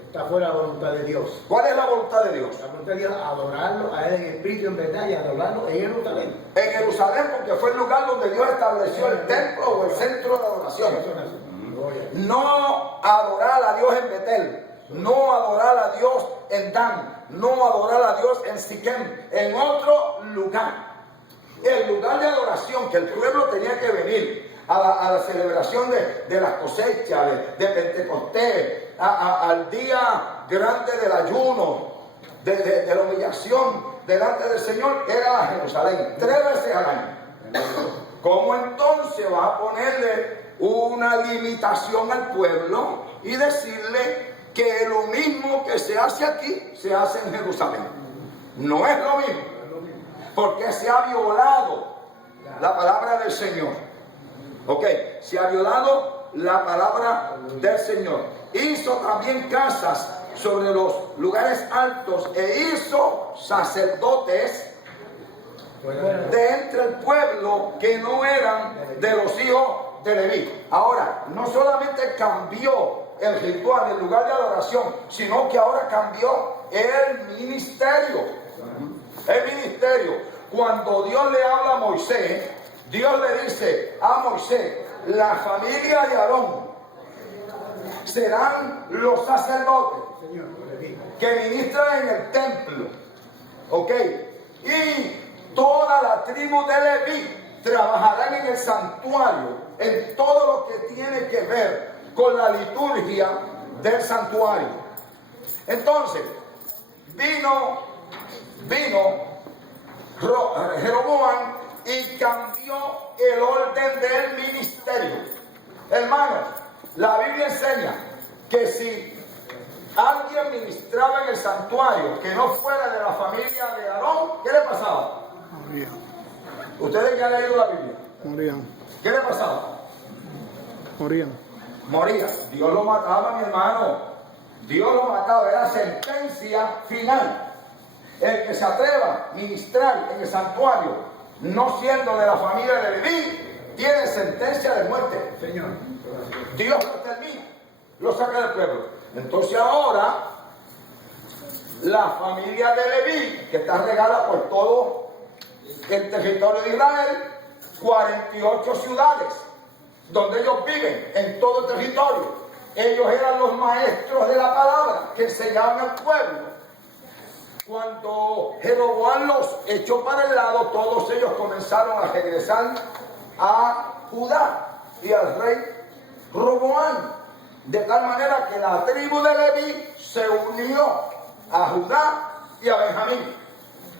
Está fuera de la voluntad de Dios. ¿Cuál es la voluntad de Dios? La voluntad de Dios es adorarlo a Él en espíritu y en verdad y adorarlo en Jerusalén. En Jerusalén, porque fue el lugar donde Dios estableció el templo o el centro de adoración. No adorar a Dios en Betel, no adorar a Dios en Dan, no adorar a Dios en Siquem, en otro lugar. El lugar de adoración que el pueblo tenía que venir a la celebración de las cosechas, de Pentecostés, al día grande del ayuno, de la humillación delante del Señor, era a Jerusalén 3 veces al año. ¿Cómo entonces va a ponerle una limitación al pueblo y decirle que lo mismo que se hace aquí se hace en Jerusalén? No es lo mismo, porque se ha violado la palabra del Señor. Ok, se ha violado la palabra del Señor. Hizo también casas sobre los lugares altos e hizo sacerdotes de entre el pueblo que no eran de los hijos de Leví. Ahora, no solamente cambió el ritual, el lugar de adoración, sino que ahora cambió el ministerio. El ministerio. Cuando Dios le habla a Moisés, Dios le dice a Moisés, la familia de Aarón serán los sacerdotes que ministran en el templo. ¿Ok? Y toda la tribu de Leví trabajarán en el santuario, en todo lo que tiene que ver con la liturgia del santuario. Entonces, vino Jeroboam y cambió el orden del ministerio. Hermanos, la Biblia enseña que si alguien ministraba en el santuario que no fuera de la familia de Aarón, ¿qué le pasaba? Moría. Ustedes que han leído la Biblia, Morían. ¿qué le pasaba? Morían. Moría. Dios lo mataba, mi hermano. Dios lo mataba, era sentencia final. El que se atreva a ministrar en el santuario, no siendo de la familia de Leví, tiene sentencia de muerte. Señor. Dios lo termina, lo saca del pueblo. Entonces ahora, la familia de Leví, que está regada por todo el territorio de Israel, 48 ciudades, donde ellos viven, en todo el territorio. Ellos eran los maestros de la palabra que enseñaban al pueblo. Cuando Jeroboam los echó para el lado, todos ellos comenzaron a regresar a Judá y al rey Roboam, de tal manera que la tribu de Leví se unió a Judá y a Benjamín,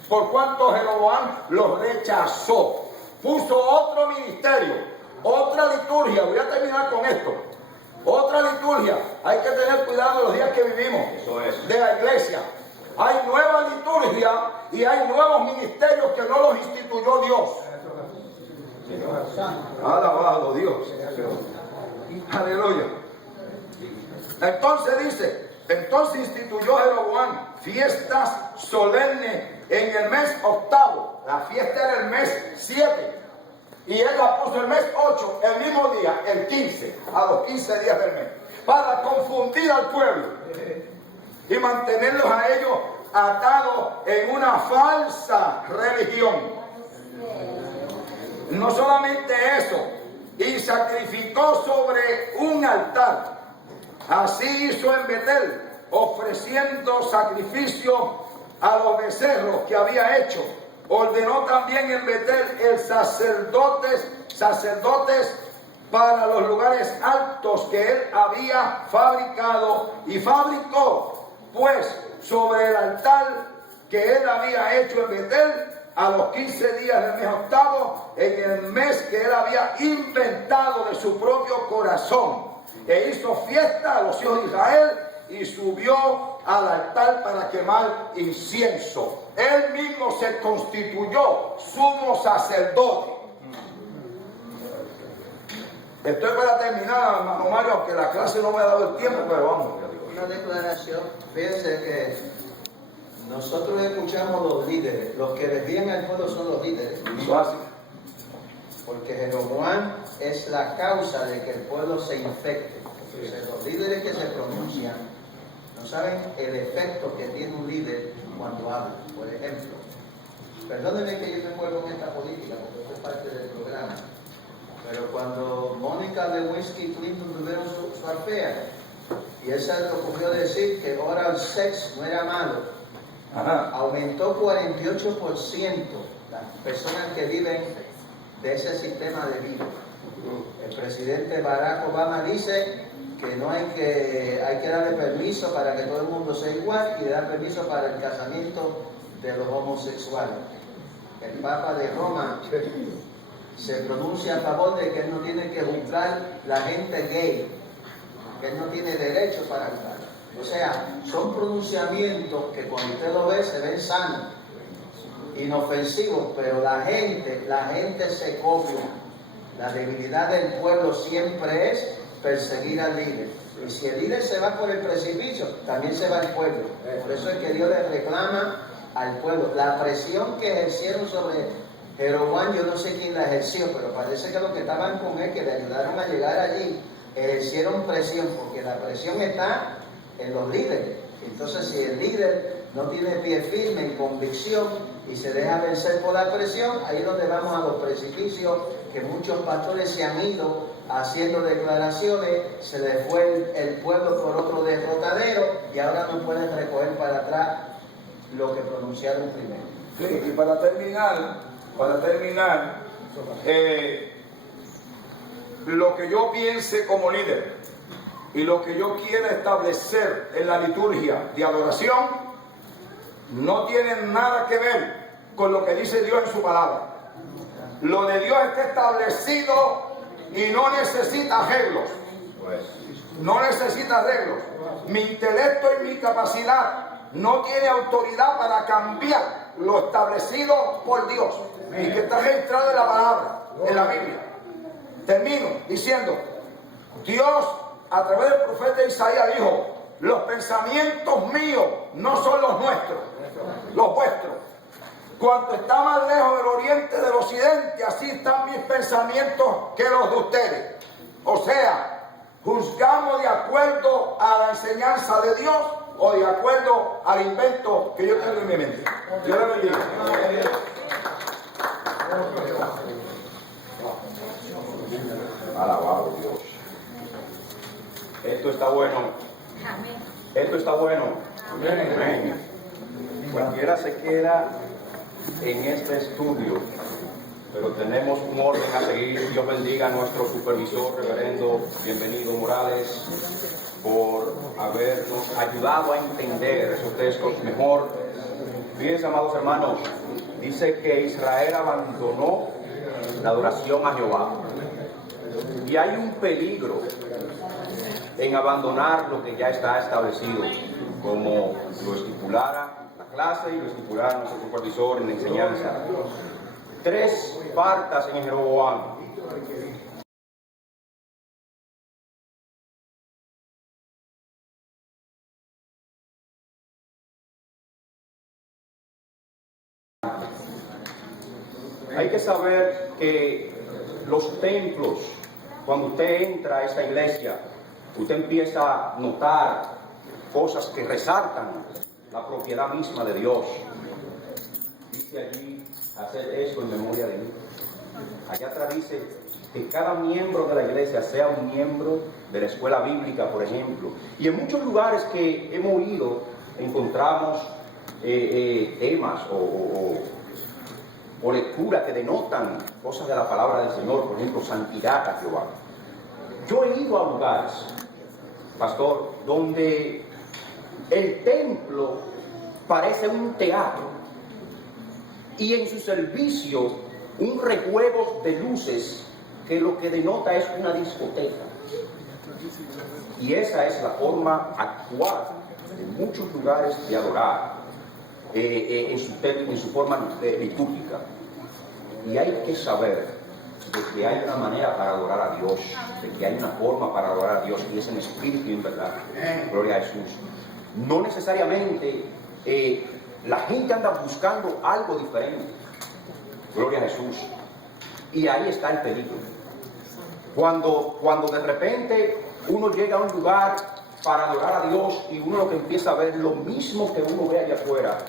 por cuanto Jeroboam los rechazó. Puso otro ministerio, otra liturgia. Voy a terminar con esto. Otra liturgia. Hay que tener cuidado en los días que vivimos. Eso es. De la iglesia. Hay nueva liturgia y hay nuevos ministerios que no los instituyó Dios. Alabado Dios. Aleluya. Entonces dice, entonces instituyó Jeroboam fiestas solemnes en el mes octavo. La fiesta era el mes 7. Y él la puso el mes 8, el mismo día, el 15, a los 15 días del mes, para confundir al pueblo y mantenerlos a ellos atados en una falsa religión. No solamente eso, y sacrificó sobre un altar. Así hizo en Betel, ofreciendo sacrificio a los becerros que había hecho. Ordenó también en Betel el sacerdotes para los lugares altos que él había fabricado, y fabricó pues sobre el altar que él había hecho en Betel a los 15 días del mes octavo, en el mes que él había inventado de su propio corazón, e hizo fiesta a los hijos de Israel y subió al altar para quemar incienso. Él mismo se constituyó sumo sacerdote. Estoy para terminar, hermano Mario, aunque la clase no me ha dado el tiempo, pero vamos. Una declaración. Fíjense que nosotros escuchamos los líderes. Los que desvían al pueblo son los líderes. Eso así. Porque Jeroboam es la causa de que el pueblo se infecte. Entonces, los líderes que se pronuncian no saben el efecto que tiene un líder cuando habla. Por ejemplo, perdónenme que yo me envuelvo en esta política porque esto es parte del programa, pero cuando Mónica Lewinsky Clinton tuvieron su affair y él se le ocurrió decir que oral sex no era malo, aumentó 48% las personas que viven de ese sistema de vida. El presidente Barack Obama dice que no hay que darle permiso para que todo el mundo sea igual y le da permiso para el casamiento de los homosexuales. El Papa de Roma se pronuncia a favor de que él no tiene que juzgar la gente gay, que él no tiene derecho para juzgar. O sea, son pronunciamientos que cuando usted lo ve se ven sanos, inofensivos, pero la gente se copia. La debilidad del pueblo siempre es perseguir al líder. Y si el líder se va por el precipicio, también se va el pueblo. Por eso es que Dios le reclama al pueblo. La presión que ejercieron sobre Jeroboam, yo no sé quién la ejerció, pero parece que los que estaban con él, que le ayudaron a llegar allí, ejercieron presión, porque la presión está en los líderes. Entonces, si el líder no tiene pie firme y convicción y se deja vencer por la presión, ahí es donde vamos a los precipicios, que muchos pastores se han ido haciendo declaraciones, se les fue el pueblo por otro derrotadero y ahora no pueden recoger para atrás lo que pronunciaron primero. Sí, y para terminar, lo que yo piense como líder y lo que yo quiera establecer en la liturgia de adoración no tiene nada que ver con lo que dice Dios en su palabra. Lo de Dios está establecido y no necesita arreglos. No necesita arreglos. Mi intelecto y mi capacidad no tiene autoridad para cambiar lo establecido por Dios y que está registrado en la palabra, en la Biblia. Termino diciendo, Dios a través del profeta Isaías dijo: los pensamientos míos no son los nuestros, los vuestros. Cuanto está más lejos del oriente del occidente, así están mis pensamientos que los de ustedes. O sea, juzgamos de acuerdo a la enseñanza de Dios o de acuerdo al invento que yo tengo en mi mente. Dios le bendiga. Alabado. está bueno. Amén. Cualquiera se queda en este estudio, pero tenemos un orden a seguir. Dios bendiga a nuestro supervisor, reverendo Bienvenido Morales, por habernos ayudado a entender esos textos mejor. Fíjense, amados hermanos, dice que Israel abandonó la adoración a Jehová. Y hay un peligro en abandonar lo que ya está establecido, como lo estipulara la clase y lo estipulara nuestro supervisor en la enseñanza. 3 faltas en Jeroboam. Hay que saber que los templos, cuando usted entra a esta iglesia, usted empieza a notar cosas que resaltan la propiedad misma de Dios. Dice allí, hacer esto en memoria de mí. Allá atrás dice que cada miembro de la iglesia sea un miembro de la escuela bíblica, por ejemplo. Y en muchos lugares que hemos ido, encontramos temas o lecturas que denotan cosas de la palabra del Señor, por ejemplo, santidad a Jehová. Yo he ido a lugares, pastor, donde el templo parece un teatro y en su servicio un rejuego de luces que lo que denota es una discoteca. Y esa es la forma actual de muchos lugares de adorar en su forma litúrgica. Y hay que saber de que hay una manera para adorar a Dios, de que hay una forma para adorar a Dios, y es en espíritu y en verdad. Gloria a Jesús. No necesariamente la gente anda buscando algo diferente. Gloria a Jesús. Y ahí está el peligro. Cuando de repente uno llega a un lugar para adorar a Dios y uno lo que empieza a ver lo mismo que uno ve allá afuera,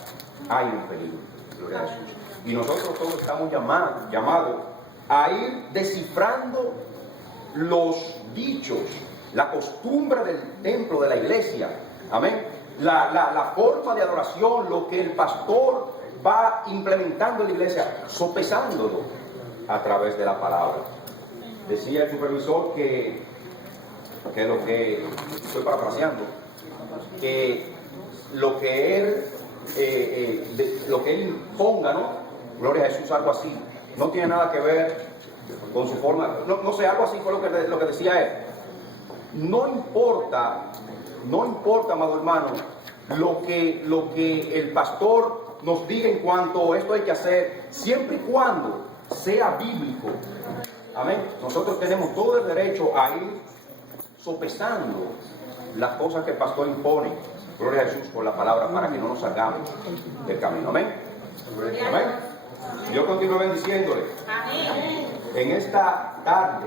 hay un peligro. Gloria a Jesús. Y nosotros todos estamos llamados a ir descifrando los dichos, la costumbre del templo, de la iglesia. Amén. La forma de adoración, lo que el pastor va implementando en la iglesia, sopesándolo a través de la palabra. Decía el supervisor que lo que estoy parafraseando, que lo que él imponga, ¿no? Gloria a Jesús, algo así, no tiene nada que ver con su forma, no sé, algo así fue lo que decía él. No importa, amado hermano, lo que el pastor nos diga en cuanto a esto hay que hacer, siempre y cuando sea bíblico. Amén. Nosotros tenemos todo el derecho a ir sopesando las cosas que el pastor impone. Gloria a Jesús por la palabra, para que no nos salgamos del camino. Amén. Amén. Dios continúe bendiciéndole. Amén. En esta tarde